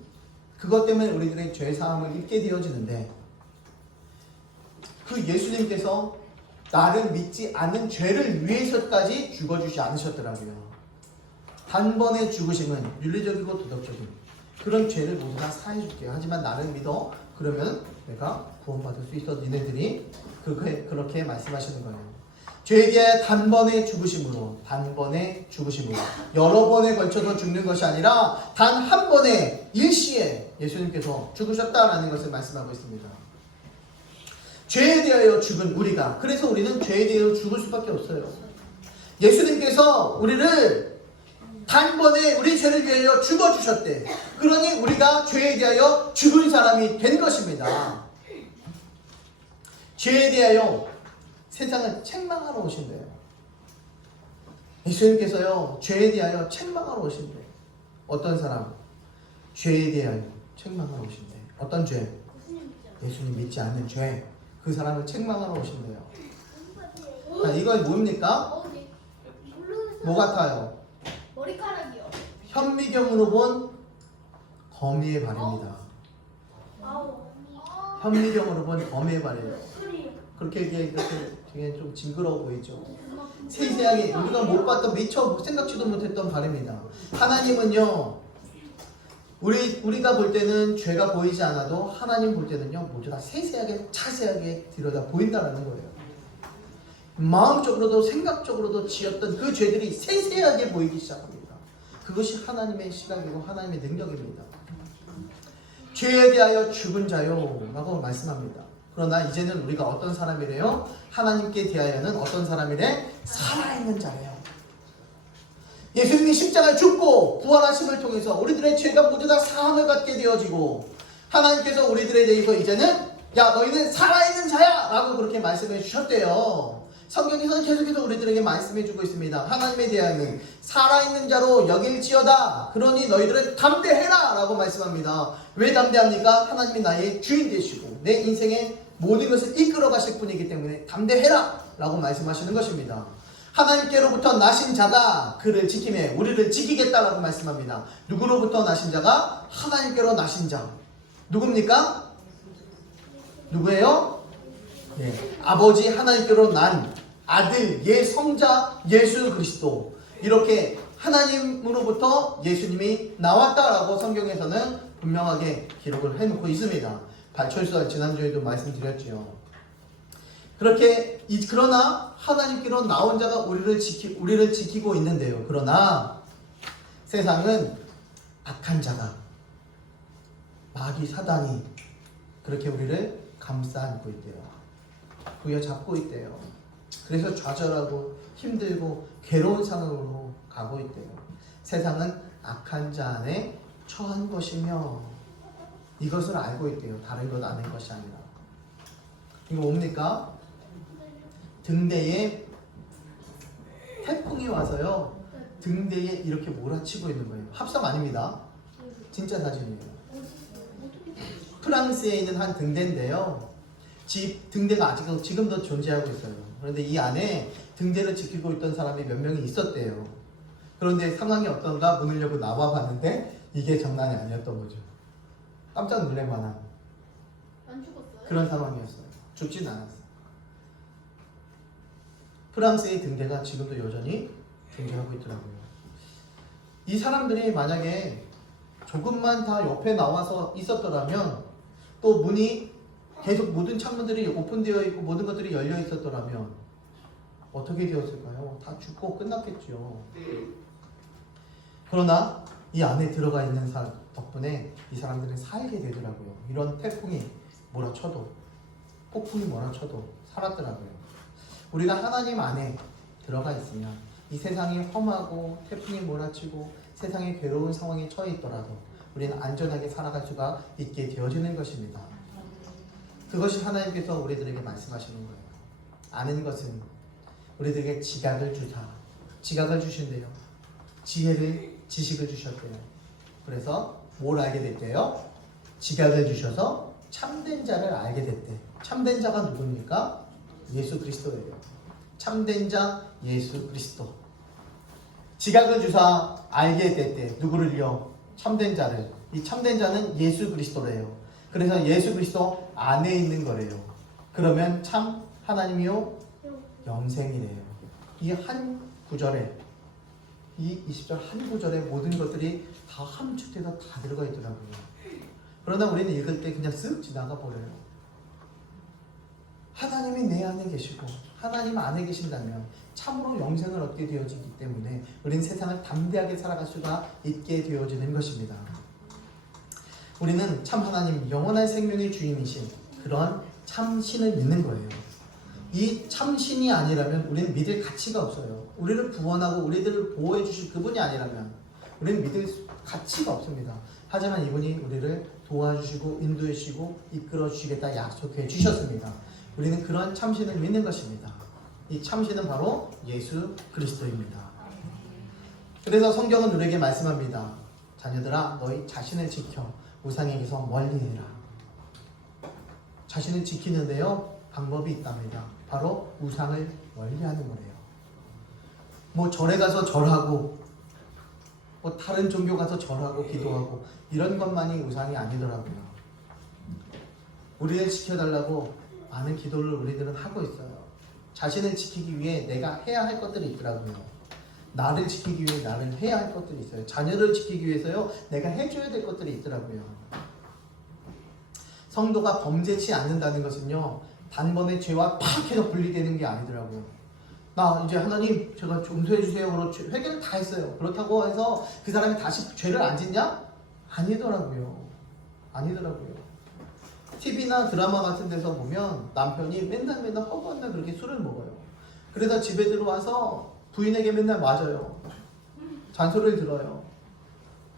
그것 때문에 우리들의 죄 사함을 잊게 되어지는데 그 예수님께서 나를 믿지 않는 죄를 위해서까지 죽어주지 않으셨더라고요. 단번에 죽으심은 윤리적이고 도덕적인 그런 죄를 모두 다 사해줄게요. 하지만 나를 믿어 그러면 내가 구원받을 수 있어. 니네들이 그렇게 말씀하시는 거예요. 죄에 대해 단번에 죽으심으로 여러 번에 걸쳐서 죽는 것이 아니라 단 한 번에 일시에 예수님께서 죽으셨다라는 것을 말씀하고 있습니다. 죄에 대하여 죽은 우리가 그래서 우리는 죄에 대하여 죽을 수밖에 없어요. 예수님께서 우리를 단번에 우리 죄를 위하여 죽어주셨대. 그러니 우리가 죄에 대하여 죽은 사람이 된 것입니다. 죄에 대하여 세상을 책망하러 오신대요. 예수님께서요 죄에 대하여 책망하러 오신대. 어떤 사람? 죄에 대하여 책망하러 오신대. 어떤 죄? 예수님 믿지 않는 죄. 그 사람을 책망하러 오신대요. 자, 이건 뭡니까? 뭐 같아요? 머리카락이요. 현미경으로 본 거미의 발입니다. 현미경으로 본 거미의 발이에요. 그렇게 얘기하니까 되게 좀 징그러워 보이죠. 세세하게 우리가 못 봤던 미처 생각지도 못했던 발입니다. 하나님은요 우리가 볼 때는 죄가 보이지 않아도 하나님 볼 때는요 모두 다 세세하게 자세하게 들여다 보인다는 거예요. 마음적으로도 생각적으로도 지었던 그 죄들이 세세하게 보이기 시작합니다. 그것이 하나님의 시각이고 하나님의 능력입니다. 죄에 대하여 죽은 자요 라고 말씀합니다. 그러나 이제는 우리가 어떤 사람이래요? 하나님께 대하여는 어떤 사람이래? 살아있는 자래요. 예수님이 십자가에 죽고 부활하심을 통해서 우리들의 죄가 모두 다 사함을 받게 되어지고 하나님께서 우리들에 대해서 이제는 야 너희는 살아있는 자야 라고 그렇게 말씀해 주셨대요. 성경에서는 계속해서 우리들에게 말씀해주고 있습니다. 하나님에 대하여는 살아있는 자로 여길지어다. 그러니 너희들은 담대해라 라고 말씀합니다. 왜 담대합니까? 하나님이 나의 주인 되시고 내 인생의 모든 것을 이끌어 가실 분이기 때문에 담대해라 라고 말씀하시는 것입니다. 하나님께로부터 나신 자가 그를 지키며 우리를 지키겠다라고 말씀합니다. 누구로부터 나신 자가? 하나님께로 나신 자. 누굽니까? 누구예요? 네. 아버지 하나님께로 난 아들 성자 예수 그리스도. 이렇게 하나님으로부터 예수님이 나왔다라고 성경에서는 분명하게 기록을 해놓고 있습니다. 발철서 지난주에도 말씀드렸죠. 그렇게 그러나 하나님께로 나온 자가 우리를 지키고 있는데요. 그러나 세상은 악한 자가, 마귀 사단이 그렇게 우리를 감싸 안고 있대요. 부여잡고 있대요. 그래서 좌절하고 힘들고 괴로운 상황으로 가고 있대요. 세상은 악한 자 안에 처한 것이며 이것을 알고 있대요. 다른 것 아는 것이 아니라. 이거 뭡니까? 등대에 태풍이 와서요. 등대에 이렇게 몰아치고 있는 거예요. 합성 아닙니다. 진짜 사진이에요. 프랑스에 있는 한 등대인데요. 등대가 아직 지금도 존재하고 있어요. 그런데 이 안에 등대를 지키고 있던 사람이 몇 명이 있었대요. 그런데 상황이 어떤가 문을 열고 나와 봤는데 이게 장난이 아니었던 거죠. 깜짝 놀랄 만한 안 죽었어요? 그런 상황이었어요. 죽진 않았어요. 프랑스의 등대가 지금도 여전히 존재하고 있더라고요. 이 사람들이 만약에 조금만 다 옆에 나와서 있었더라면, 또 문이 계속 모든 창문들이 오픈되어 있고 모든 것들이 열려 있었더라면 어떻게 되었을까요? 다 죽고 끝났겠죠. 그러나 이 안에 들어가 있는 덕분에 이 사람들은 살게 되더라고요. 이런 태풍이 몰아쳐도, 폭풍이 몰아쳐도 살았더라고요. 우리가 하나님 안에 들어가 있으면 이 세상이 험하고 태풍이 몰아치고 세상의 괴로운 상황에 처해 있더라도 우리는 안전하게 살아갈 수가 있게 되어지는 것입니다. 그것이 하나님께서 우리들에게 말씀하시는 거예요. 아는 것은 우리들에게 지각을 주신대요. 지식을 주셨대요. 그래서 뭘 알게 됐대요? 지각을 주셔서 참된 자를 알게 됐대. 참된 자가 누굽니까? 예수 그리스도예요. 참된 자 예수 그리스도. 지각을 주사 알게 됐대. 누구를요? 참된 자를. 이 참된 자는 예수 그리스도래요. 그래서 예수 그리스도 안에 있는 거래요. 그러면 참 하나님이요? 영생이래요. 이 한 구절에, 이 20절 한 구절에 모든 것들이 다 함축돼서 다 들어가 있더라고요. 그러나 우리는 읽을 때 그냥 쓱 지나가 버려요. 하나님이 내 안에 계시고 하나님 안에 계신다면 참으로 영생을 얻게 되어지기 때문에 우리는 세상을 담대하게 살아갈 수가 있게 되어지는 것입니다. 우리는 참 하나님, 영원한 생명의 주인이신 그런 참신을 믿는 거예요. 이 참신이 아니라면 우리는 믿을 가치가 없어요. 우리를 구원하고 우리들을 보호해 주실 그분이 아니라면 우리는 믿을 가치가 없습니다. 하지만 이분이 우리를 도와주시고 인도해 주시고 이끌어 주시겠다 약속해 주셨습니다. 우리는 그런 참신을 믿는 것입니다. 이 참신은 바로 예수 그리스도입니다. 그래서 성경은 우리에게 말씀합니다. 자녀들아, 너희 자신을 지켜 우상에게서 멀리해라. 자신을 지키는데요, 방법이 있답니다. 바로 우상을 멀리하는 거래요. 뭐 절에 가서 절하고, 뭐 다른 종교 가서 절하고 기도하고 이런 것만이 우상이 아니더라고요. 우리를 지켜달라고 많은 기도를 우리들은 하고 있어요. 자신을 지키기 위해 내가 해야 할 것들이 있더라고요. 나를 지키기 위해 나를 해야 할 것들이 있어요. 자녀를 지키기 위해서요, 내가 해줘야 될 것들이 있더라고요. 성도가 범죄치 않는다는 것은요, 단번에 죄와 팍 해서 분리되는 게 아니더라고요. 나 이제 하나님 제가 용서해 주세요. 그러고 회개를 다 했어요. 그렇다고 해서 그 사람이 다시 죄를 안 짓냐? 아니더라고요. TV나 드라마 같은 데서 보면 남편이 맨날 허구한 날 그렇게 술을 먹어요. 그러다 집에 들어와서 부인에게 맨날 맞아요. 잔소리를 들어요.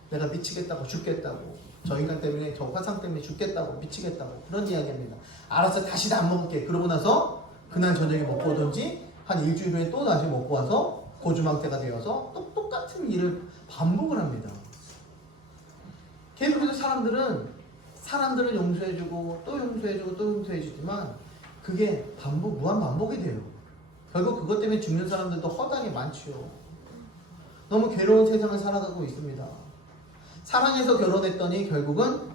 내가 미치겠다고, 죽겠다고, 저 인간 때문에, 저 화상 때문에 죽겠다고, 미치겠다고, 그런 이야기합니다. 알았어, 다시 안 먹을게. 그러고 나서 그날 저녁에 먹고 오든지 한 일주일 후에 또 다시 먹고 와서 고주망태가 되어서 또 똑같은 일을 반복을 합니다. 계속해서 사람들을 용서해주고 또 용서해주고 또 용서해주지만 그게 무한 반복이 돼요. 결국 그것 때문에 죽는 사람들도 허다하게 많지요. 너무 괴로운 세상을 살아가고 있습니다. 사랑해서 결혼했더니 결국은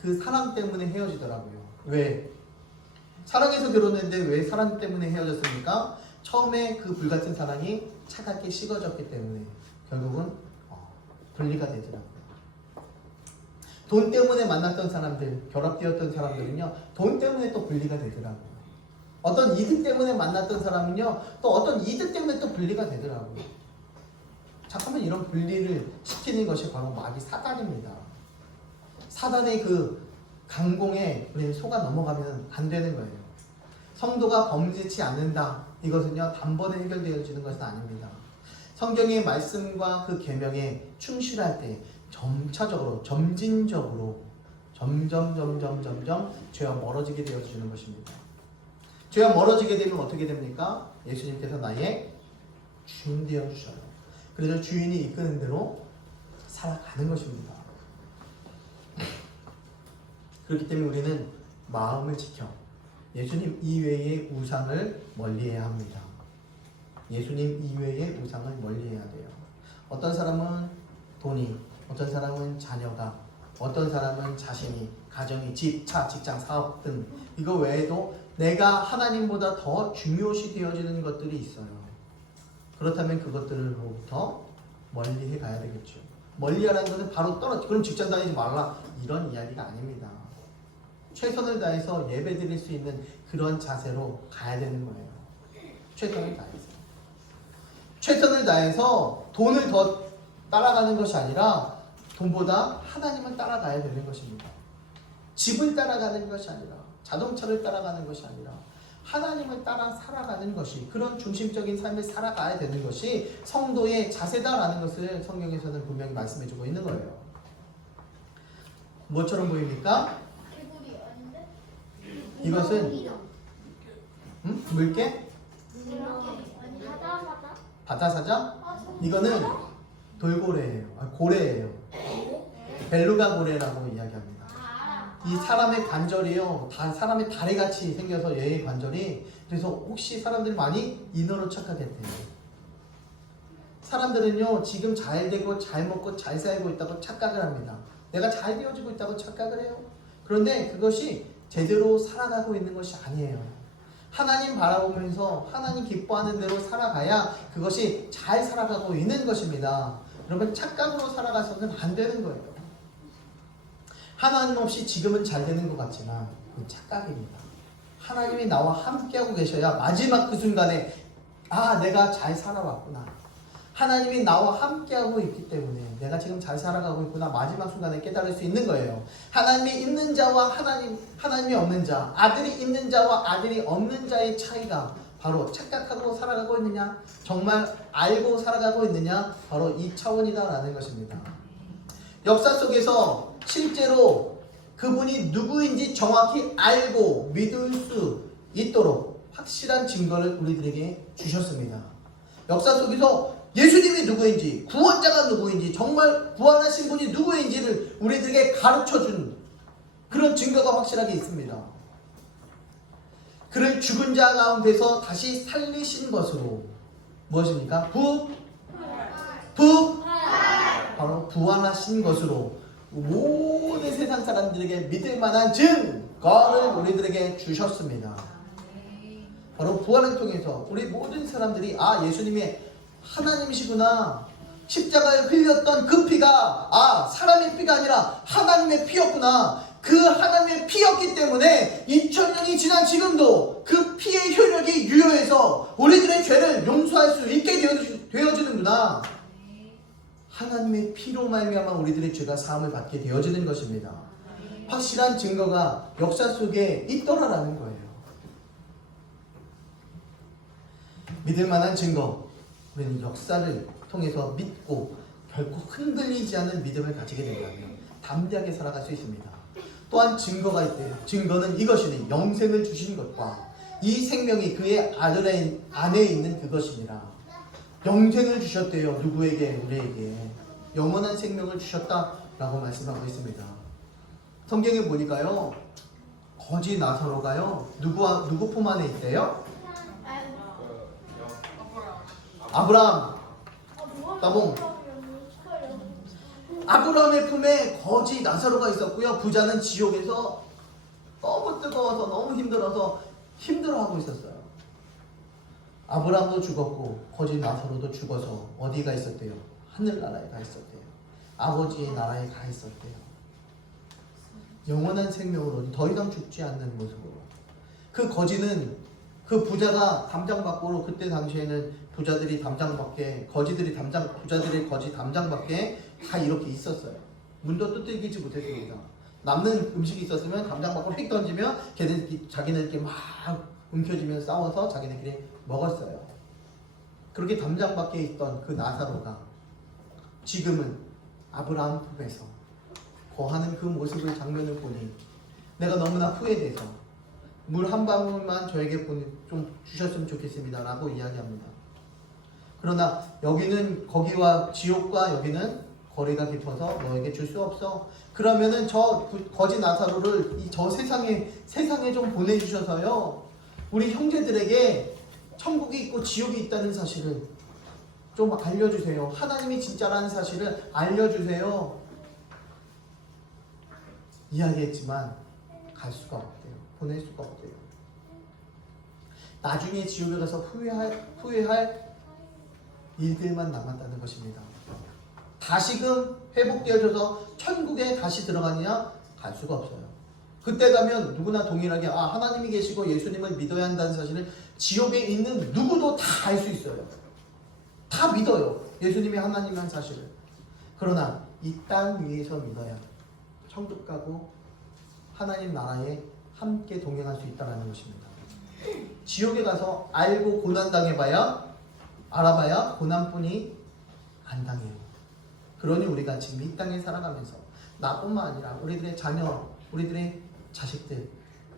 그 사랑 때문에 헤어지더라고요. 왜? 사랑해서 결혼했는데 왜 사랑 때문에 헤어졌습니까? 처음에 그 불같은 사랑이 차갑게 식어졌기 때문에 결국은 분리가 되더라고요. 돈 때문에 만났던 사람들, 결합되었던 사람들은요, 돈 때문에 또 분리가 되더라고요. 어떤 이득 때문에 만났던 사람은요, 또 어떤 이득 때문에 또 분리가 되더라고요. 잠깐만 이런 분리를 시키는 것이 바로 마귀 사단입니다. 사단의 그 강공에 우리는 속아 넘어가면 안 되는 거예요. 성도가 범죄치 않는다. 이것은요, 단번에 해결되어지는 것은 아닙니다. 성경의 말씀과 그 계명에 충실할 때 점차적으로, 점진적으로 점점 죄와 멀어지게 되어지는 것입니다. 죄와 멀어지게 되면 어떻게 됩니까? 예수님께서 나의 주인 되어 주셔요. 그래서 주인이 이끄는 대로 살아가는 것입니다. 그렇기 때문에 우리는 마음을 지켜 예수님 이외의 우상을 멀리해야 합니다. 예수님 이외의 우상을 멀리해야 돼요. 어떤 사람은 돈이, 어떤 사람은 자녀가, 어떤 사람은 자신이, 가정이, 집, 차, 직장, 사업 등 이거 외에도 내가 하나님보다 더 중요시 되어지는 것들이 있어요. 그렇다면 그것들로부터 멀리해 가야 되겠죠. 멀리하라는 것은 바로 떨어져. 그럼 직장 다니지 말라. 이런 이야기가 아닙니다. 최선을 다해서 예배 드릴 수 있는 그런 자세로 가야 되는 거예요. 최선을 다해서. 최선을 다해서 돈을 더 따라가는 것이 아니라 돈보다 하나님을 따라가야 되는 것입니다. 집을 따라가는 것이 아니라 자동차를 따라가는 것이 아니라 하나님을 따라 살아가는 것이, 그런 중심적인 삶을 살아가야 되는 것이 성도의 자세다라는 것을 성경에서는 분명히 말씀해주고 있는 거예요. 뭐처럼 보입니까? 개구리 아닌데? 이것은 물개? 아니 바다. 바다사자? 이거는 돌고래예요. 고래예요. 벨루가 고래라고 이야기합니다. 이 사람의 관절이요, 사람의 다리같이 생겨서 얘의 관절이, 그래서 혹시 사람들이 많이 인어로 착각했대요. 사람들은요, 지금 잘 되고 잘 먹고 잘 살고 있다고 착각을 합니다. 내가 잘 되어지고 있다고 착각을 해요. 그런데 그것이 제대로 살아가고 있는 것이 아니에요. 하나님 바라보면서 하나님 기뻐하는 대로 살아가야 그것이 잘 살아가고 있는 것입니다. 여러분, 착각으로 살아가서는 안 되는 거예요. 하나님 없이 지금은 잘 되는 것 같지만 그건 착각입니다. 하나님이 나와 함께하고 계셔야 마지막 그 순간에 내가 잘 살아왔구나. 하나님이 나와 함께하고 있기 때문에 내가 지금 잘 살아가고 있구나. 마지막 순간에 깨달을 수 있는 거예요. 하나님이 있는 자와 하나님이 없는 자, 아들이 있는 자와 아들이 없는 자의 차이가 바로 착각하고 살아가고 있느냐, 정말 알고 살아가고 있느냐, 바로 이 차원이다라는 것입니다. 역사 속에서 실제로 그분이 누구인지 정확히 알고 믿을 수 있도록 확실한 증거를 우리들에게 주셨습니다. 역사 속에서 예수님이 누구인지, 구원자가 누구인지, 정말 구원하신 분이 누구인지를 우리들에게 가르쳐준 그런 증거가 확실하게 있습니다. 그를 죽은 자 가운데서 다시 살리신 것으로 무엇입니까? 바로 부활하신 것으로 모든 세상 사람들에게 믿을 만한 증거를 우리들에게 주셨습니다. 바로 부활을 통해서 우리 모든 사람들이 예수님이 하나님이시구나, 십자가에 흘렸던 그 피가 사람의 피가 아니라 하나님의 피였구나, 그 하나님의 피였기 때문에 2000년이 지난 지금도 그 피의 효력이 유효해서 우리들의 죄를 용서할 수 있게 되어지는구나. 하나님의 피로 말미암아 우리들의 죄가 사함을 받게 되어지는 것입니다. 확실한 증거가 역사 속에 있더라라는 거예요. 믿을 만한 증거, 우리는 역사를 통해서 믿고 결코 흔들리지 않는 믿음을 가지게 된다면 담대하게 살아갈 수 있습니다. 또한 증거가 있대요. 증거는 이것이니 영생을 주신 것과 이 생명이 그의 안에 있는 그것이니라. 영생을 주셨대요. 누구에게? 우리에게 영원한 생명을 주셨다라고 말씀하고 있습니다. 성경에 보니까요, 거지 나사로가요, 누구 품 안에 있대요? 아브라함. 따봉. 아브라함의 품에 거지 나사로가 있었고요. 부자는 지옥에서 너무 뜨거워서 너무 힘들어하고 있었어요. 아브라함도 죽었고 거지 나사로도 죽어서 어디가 있었대요? 하늘나라에 가 있었대요. 아버지의 나라에 가 있었대요. 영원한 생명으로 더 이상 죽지 않는 모습으로. 그 거지는 그 부자가 담장 밖으로 그때 당시에는 부자들이 담장 밖에 부자들이 거지 담장 밖에 다 이렇게 있었어요. 문도 두들기지 못했습니다. 남는 음식이 있었으면 담장 밖으로 휙 던지면 자기네들끼리 막 움켜쥐면서 싸워서 자기네끼리 먹었어요. 그렇게 담장 밖에 있던 그 나사로가 지금은 아브라함 품에서 거하는 그 모습을 장면을 보니 내가 너무나 후회돼서 물 한 방울만 저에게 좀 주셨으면 좋겠습니다 라고 이야기합니다. 그러나 여기는 거기와 지옥과 여기는 거리가 깊어서 너에게 줄 수 없어. 그러면은 저 거지 나사로를 저 세상에 좀 보내주셔서요 우리 형제들에게 천국이 있고 지옥이 있다는 사실을 좀 알려주세요. 하나님이 진짜라는 사실을 알려주세요. 이야기했지만 갈 수가 없대요. 보낼 수가 없대요. 나중에 지옥에 가서 후회할 일들만 남았다는 것입니다. 다시금 회복되어져서 천국에 다시 들어가느냐? 갈 수가 없어요. 그때 가면 누구나 동일하게 하나님이 계시고 예수님을 믿어야 한다는 사실을 지옥에 있는 누구도 다 알 수 있어요. 다 믿어요. 예수님이 하나님이라는 사실을. 그러나 이 땅 위에서 믿어야 천국 가고 하나님 나라에 함께 동행할 수 있다는 것입니다. 지옥에 가서 알고 알아봐야 고난뿐이 안 당해요. 그러니 우리가 지금 이 땅에 살아가면서 나뿐만 아니라 우리들의 자녀, 우리들의 자식들,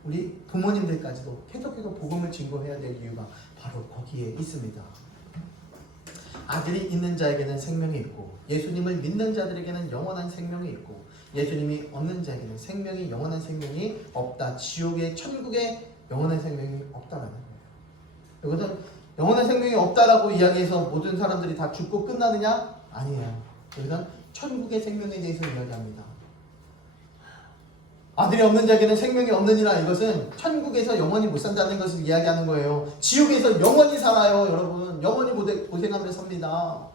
우리 부모님들까지도 계속해서 복음을 증거해야 될 이유가 바로 거기에 있습니다. 아들이 있는 자에게는 생명이 있고 예수님을 믿는 자들에게는 영원한 생명이 있고 예수님이 없는 자에게는 생명이 영원한 생명이 없다. 지옥에 천국에 영원한 생명이 없다라는 거예요. 이것은 영원한 생명이 없다라고 이야기해서 모든 사람들이 다 죽고 끝나느냐? 아니에요. 여기서는 천국의 생명에 대해서 이야기합니다. 아들이 없는 자에게는 생명이 없느니라. 이것은 천국에서 영원히 못 산다는 것을 이야기하는 거예요. 지옥에서 영원히 살아요. 여러분 영원히 고생하며 삽니다.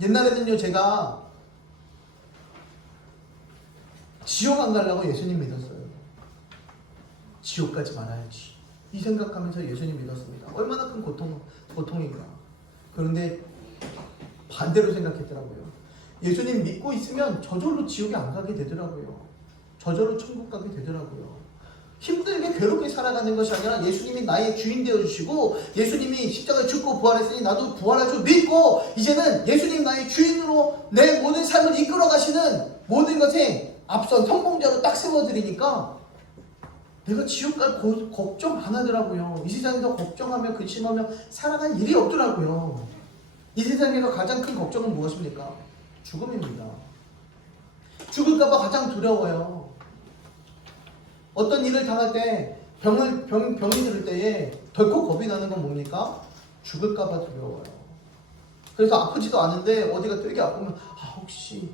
옛날에는요 제가 지옥 안 가려고 예수님 믿었어요. 지옥 가지 말아야지 이 생각하면서 예수님 믿었습니다. 얼마나 큰 고통인가. 그런데 반대로 생각했더라고요. 예수님 믿고 있으면 저절로 지옥에 안 가게 되더라고요. 저절로 천국 가게 되더라고요. 힘들게 괴롭게 살아가는 것이 아니라 예수님이 나의 주인 되어주시고 예수님이 십자가에 죽고 부활했으니 나도 부활할 줄 믿고 이제는 예수님 나의 주인으로 내 모든 삶을 이끌어 가시는 모든 것에 앞선 성공자로 딱 세워드리니까 내가 지옥 갈 걱정 안 하더라고요. 이 세상에서 걱정하며 근심하며 살아갈 일이 없더라고요. 이 세상에서 가장 큰 걱정은 무엇입니까? 죽음입니다. 죽을까봐 가장 두려워요. 어떤 일을 당할 때 병이 들을 때에 덜컥 겁이 나는 건 뭡니까? 죽을까봐 두려워요. 그래서 아프지도 않은데 어디가 되게 아프면 혹시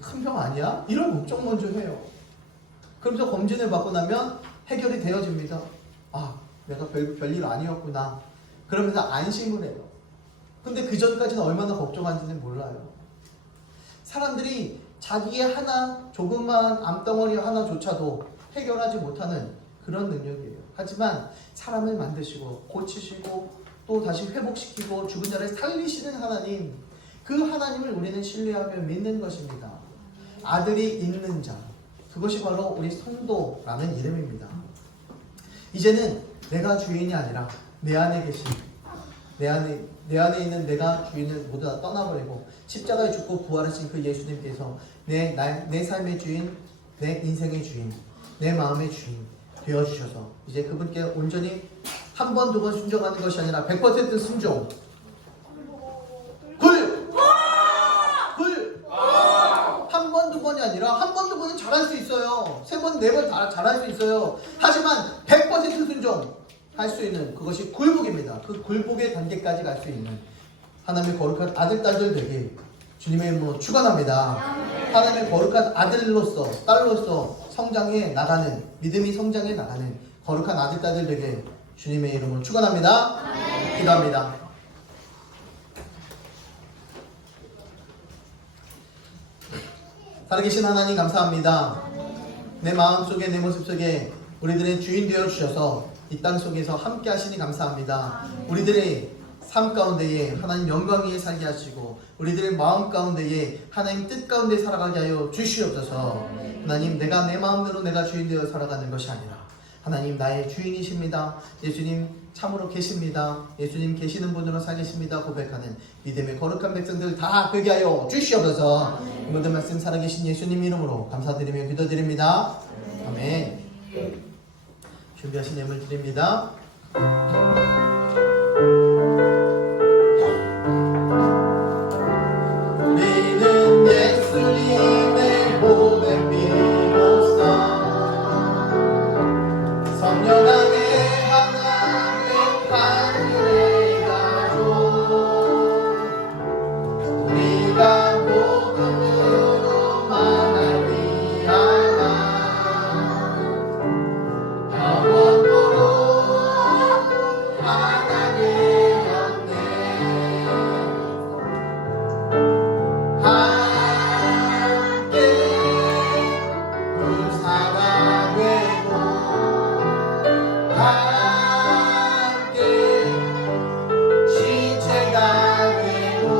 큰 병 아니야? 이런 걱정 먼저 해요. 그러면서 검진을 받고 나면 해결이 되어집니다. 내가 별일 아니었구나. 그러면서 안심을 해요. 근데 그 전까지는 얼마나 걱정하는지는 몰라요. 사람들이 자기의 조그만 암덩어리 하나조차도 해결하지 못하는 그런 능력이에요. 하지만 사람을 만드시고 고치시고 또 다시 회복시키고 죽은 자를 살리시는 하나님, 그 하나님을 우리는 신뢰하며 믿는 것입니다. 아들이 있는 자, 그것이 바로 우리 성도라는 이름입니다. 이제는 내가 주인이 아니라 내 안에 계신 내 안에 있는 내가 주인을 모두 다 떠나버리고 십자가에 죽고 부활하신 그 예수님께서 내 삶의 주인, 내 인생의 주인, 내 마음의 주인 되어주셔서 이제 그분께 온전히 한 번, 두 번 순종하는 것이 아니라 100% 순종. 한 번, 두 번이 아니라 한 번, 두 번은 잘할 수 있어요. 세 번, 네 번 다 잘할 수 있어요. 하지만 100% 순종 할 수 있는 그것이 굴복입니다. 그 굴복의 단계까지 갈 수 있는 하나님의 거룩한 아들, 딸들 되길 주님의 이름으로 축원합니다. 하나님의 거룩한 아들로서 딸로서 성장해 나가는, 믿음이 성장해 나가는 거룩한 아들, 딸들 되길 주님의 이름으로 축원합니다. 기도합니다. 살아계신 하나님 감사합니다. 내 마음속에 내 모습 속에 우리들의 주인 되어주셔서 이 땅 속에서 함께 하시니 감사합니다. 우리들의 삶 가운데에 하나님 영광 위에 살게 하시고 우리들의 마음 가운데에 하나님 뜻 가운데 살아가게 하여 주시옵소서. 하나님, 내가 내 마음대로 내가 주인 되어 살아가는 것이 아니라 하나님 나의 주인이십니다. 예수님 참으로 계십니다. 예수님 계시는 분으로 살겠습니다. 고백하는 믿음의 거룩한 백성들 다 되게 하여 주시옵소서. 이 모든 말씀 살아계신 예수님 이름으로 감사드리며 기도드립니다. 아멘. 준비하신 예물 드립니다. 우리는 예수님의 보배 피로써 성령 안에 하나된 하늘의 가족 우리가 복음으로만 알미하나 영원토록 하나님 없네 함께 부사가 되고 함께 지체가 되고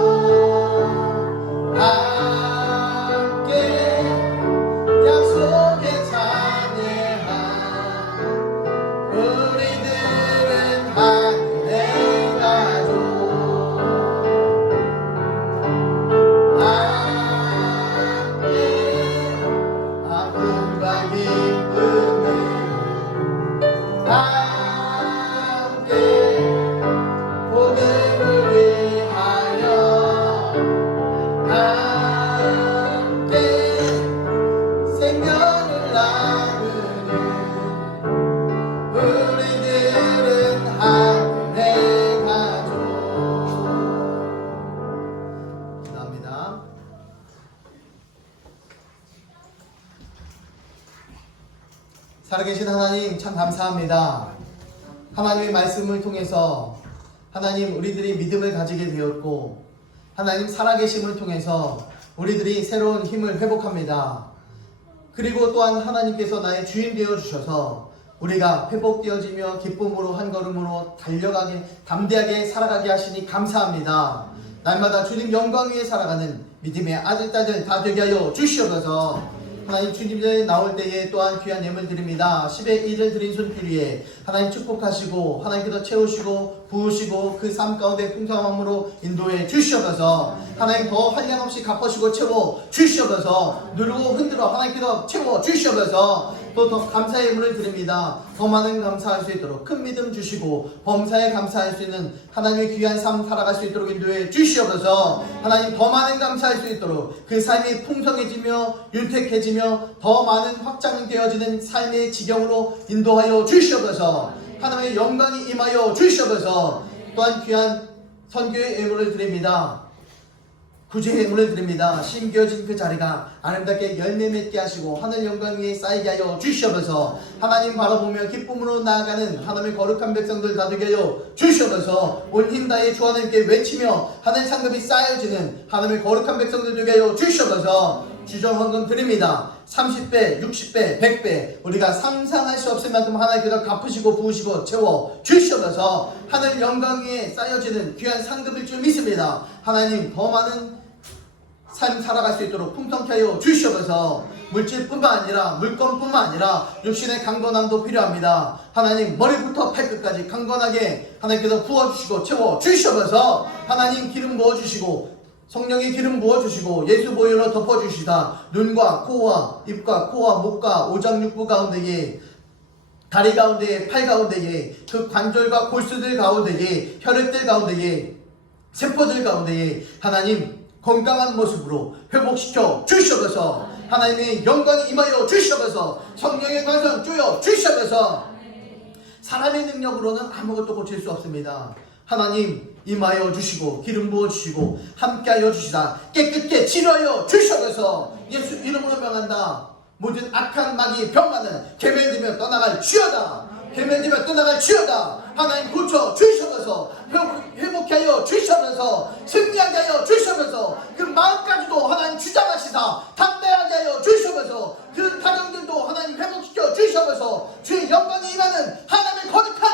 함께 약속의 찬양한 우리들은 하늘의 가족 함께 아픔과 기쁨을 함께 복음을 위하여 함께 생명을 나누는 우리들은 하늘의 가족. 기도합니다. 살아계신 하나님 참 감사합니다. 하나님의 말씀을 통해서 하나님 우리들이 믿음을 가지게 되었고 하나님 살아계심을 통해서 우리들이 새로운 힘을 회복합니다. 그리고 또한 하나님께서 나의 주인 되어 주셔서 우리가 회복되어지며 기쁨으로 한 걸음으로 달려가게 담대하게 살아가게 하시니 감사합니다. 날마다 주님 영광 위에 살아가는 믿음의 아들 딸들 다 되게 하여 주시옵소서. 하나님 주님께 나올 때에 또한 귀한 예물 드립니다. 10의 1을 드린 손길위에 하나님 축복하시고 하나님께서 채우시고 부으시고 그 삶 가운데 풍성함으로 인도해 주시옵소서. 하나님 더 한량없이 갚으시고 채워 주시옵소서. 누르고 흔들어 하나님께서 채워 주시옵소서. 또 더 감사의 예물을 드립니다. 더 많은 감사할 수 있도록 큰 믿음 주시고 범사에 감사할 수 있는 하나님의 귀한 삶 살아갈 수 있도록 인도해 주시옵소서. 하나님 더 많은 감사할 수 있도록 그 삶이 풍성해지며 윤택해지며 더 많은 확장되어지는 삶의 지경으로 인도하여 주시옵소서. 하나님의 영광이 임하여 주시옵소서. 또한 귀한 선교의 예물을 드립니다. 구제의 예물을 드립니다. 심겨진 그 자리가 아름답게 열매 맺게 하시고 하늘 영광 위에 쌓이게 하여 주시옵소서. 하나님 바라보며 기쁨으로 나아가는 하나님의 거룩한 백성들 다 되게 하여 주시옵소서. 온 힘 다해 주 하나님께 외치며 하늘 상급이 쌓여지는 하나님의 거룩한 백성들 되게 하여 주시옵소서. 주정헌금 드립니다. 30배, 60배, 100배 우리가 상상할 수 없을 만큼 하나님께서 갚으시고 부으시고 채워 주시옵소서. 하늘 영광 위에 쌓여지는 귀한 상급일 줄 믿습니다. 하나님 더 많은 삶 살아갈 수 있도록 풍성케 하여 주시옵소서. 물질뿐만 아니라 물건뿐만 아니라 육신의 강건함도 필요합니다. 하나님 머리부터 발끝까지 강건하게 하나님께서 부어주시고 채워 주시옵소서. 하나님 기름 부어주시고 성령의 기름 부어주시고 예수 보혈로 덮어주시다 눈과 코와 입과 코와 목과 오장육부 가운데에 다리 가운데에 팔 가운데에 그 관절과 골수들 가운데에 혈액들 가운데에 세포들 가운데에 하나님 건강한 모습으로 회복시켜 주시옵소서. 하나님의 영광이 임하여 주시옵소서. 성령의 관성 주여 주시옵소서. 사람의 능력으로는 아무것도 고칠 수 없습니다. 하나님 임하여 주시고 기름 부어 주시고 함께하여 주시다. 깨끗게 치료하여 주시옵소서. 예수 이름으로 명한다. 모든 악한 마귀 병마는 개멸되며 떠나갈 주여다. 개멸되며 떠나갈 주여다. 하나님 고쳐 주시옵소서. 회복케 하여 주시옵소서. 승리하게 하여 주시옵소서. 그 마음까지도 하나님 주장하시다. 담대하게 하여 주시옵소서. 그 가정들도 하나님 회복시켜 주시옵소서. 주의 영광이 임하는 하나님의 거룩한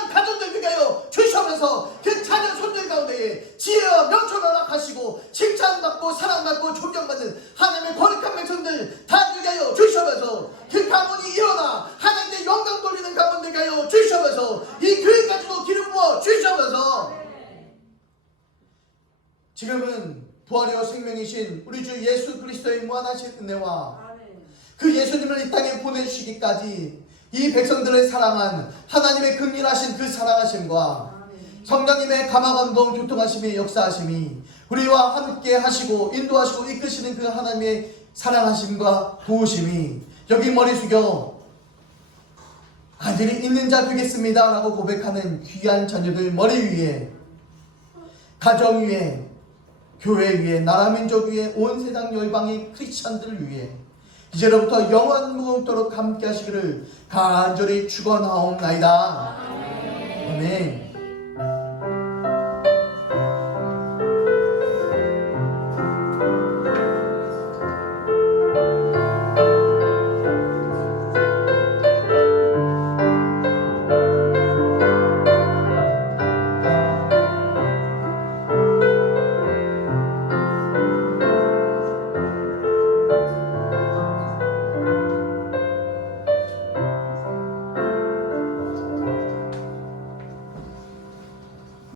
위에서 영천하라 하시고 칭찬받고 사랑받고 존경받는 하나님의 거룩한 백성들 다 되게 하여 주셔서 그 가문이 일어나 하나님의 영광 돌리는 가문 되게 하여 주셔서 이 교회까지도 기름 부어 주셔서 지금은 부활이요 생명이신 우리 주 예수 그리스도의 무한하신 은혜와 그 예수님을 이 땅에 보내주시기까지 이 백성들을 사랑한 하나님의 긍휼하신 그 사랑하심과 성령님의 감화감동 교통하심의 역사하심이 우리와 함께 하시고 인도하시고 이끄시는 그 하나님의 사랑하심과 도우심이 여기 머리 숙여 아들이 있는 자 되겠습니다 라고 고백하는 귀한 자녀들 머리 위에 가정 위에 교회 위에 나라 민족 위에 온 세상 열방의 크리스찬들 위에 이제로부터 영원 무궁토록 함께 하시기를 간절히 축원하옵나이다. 아멘.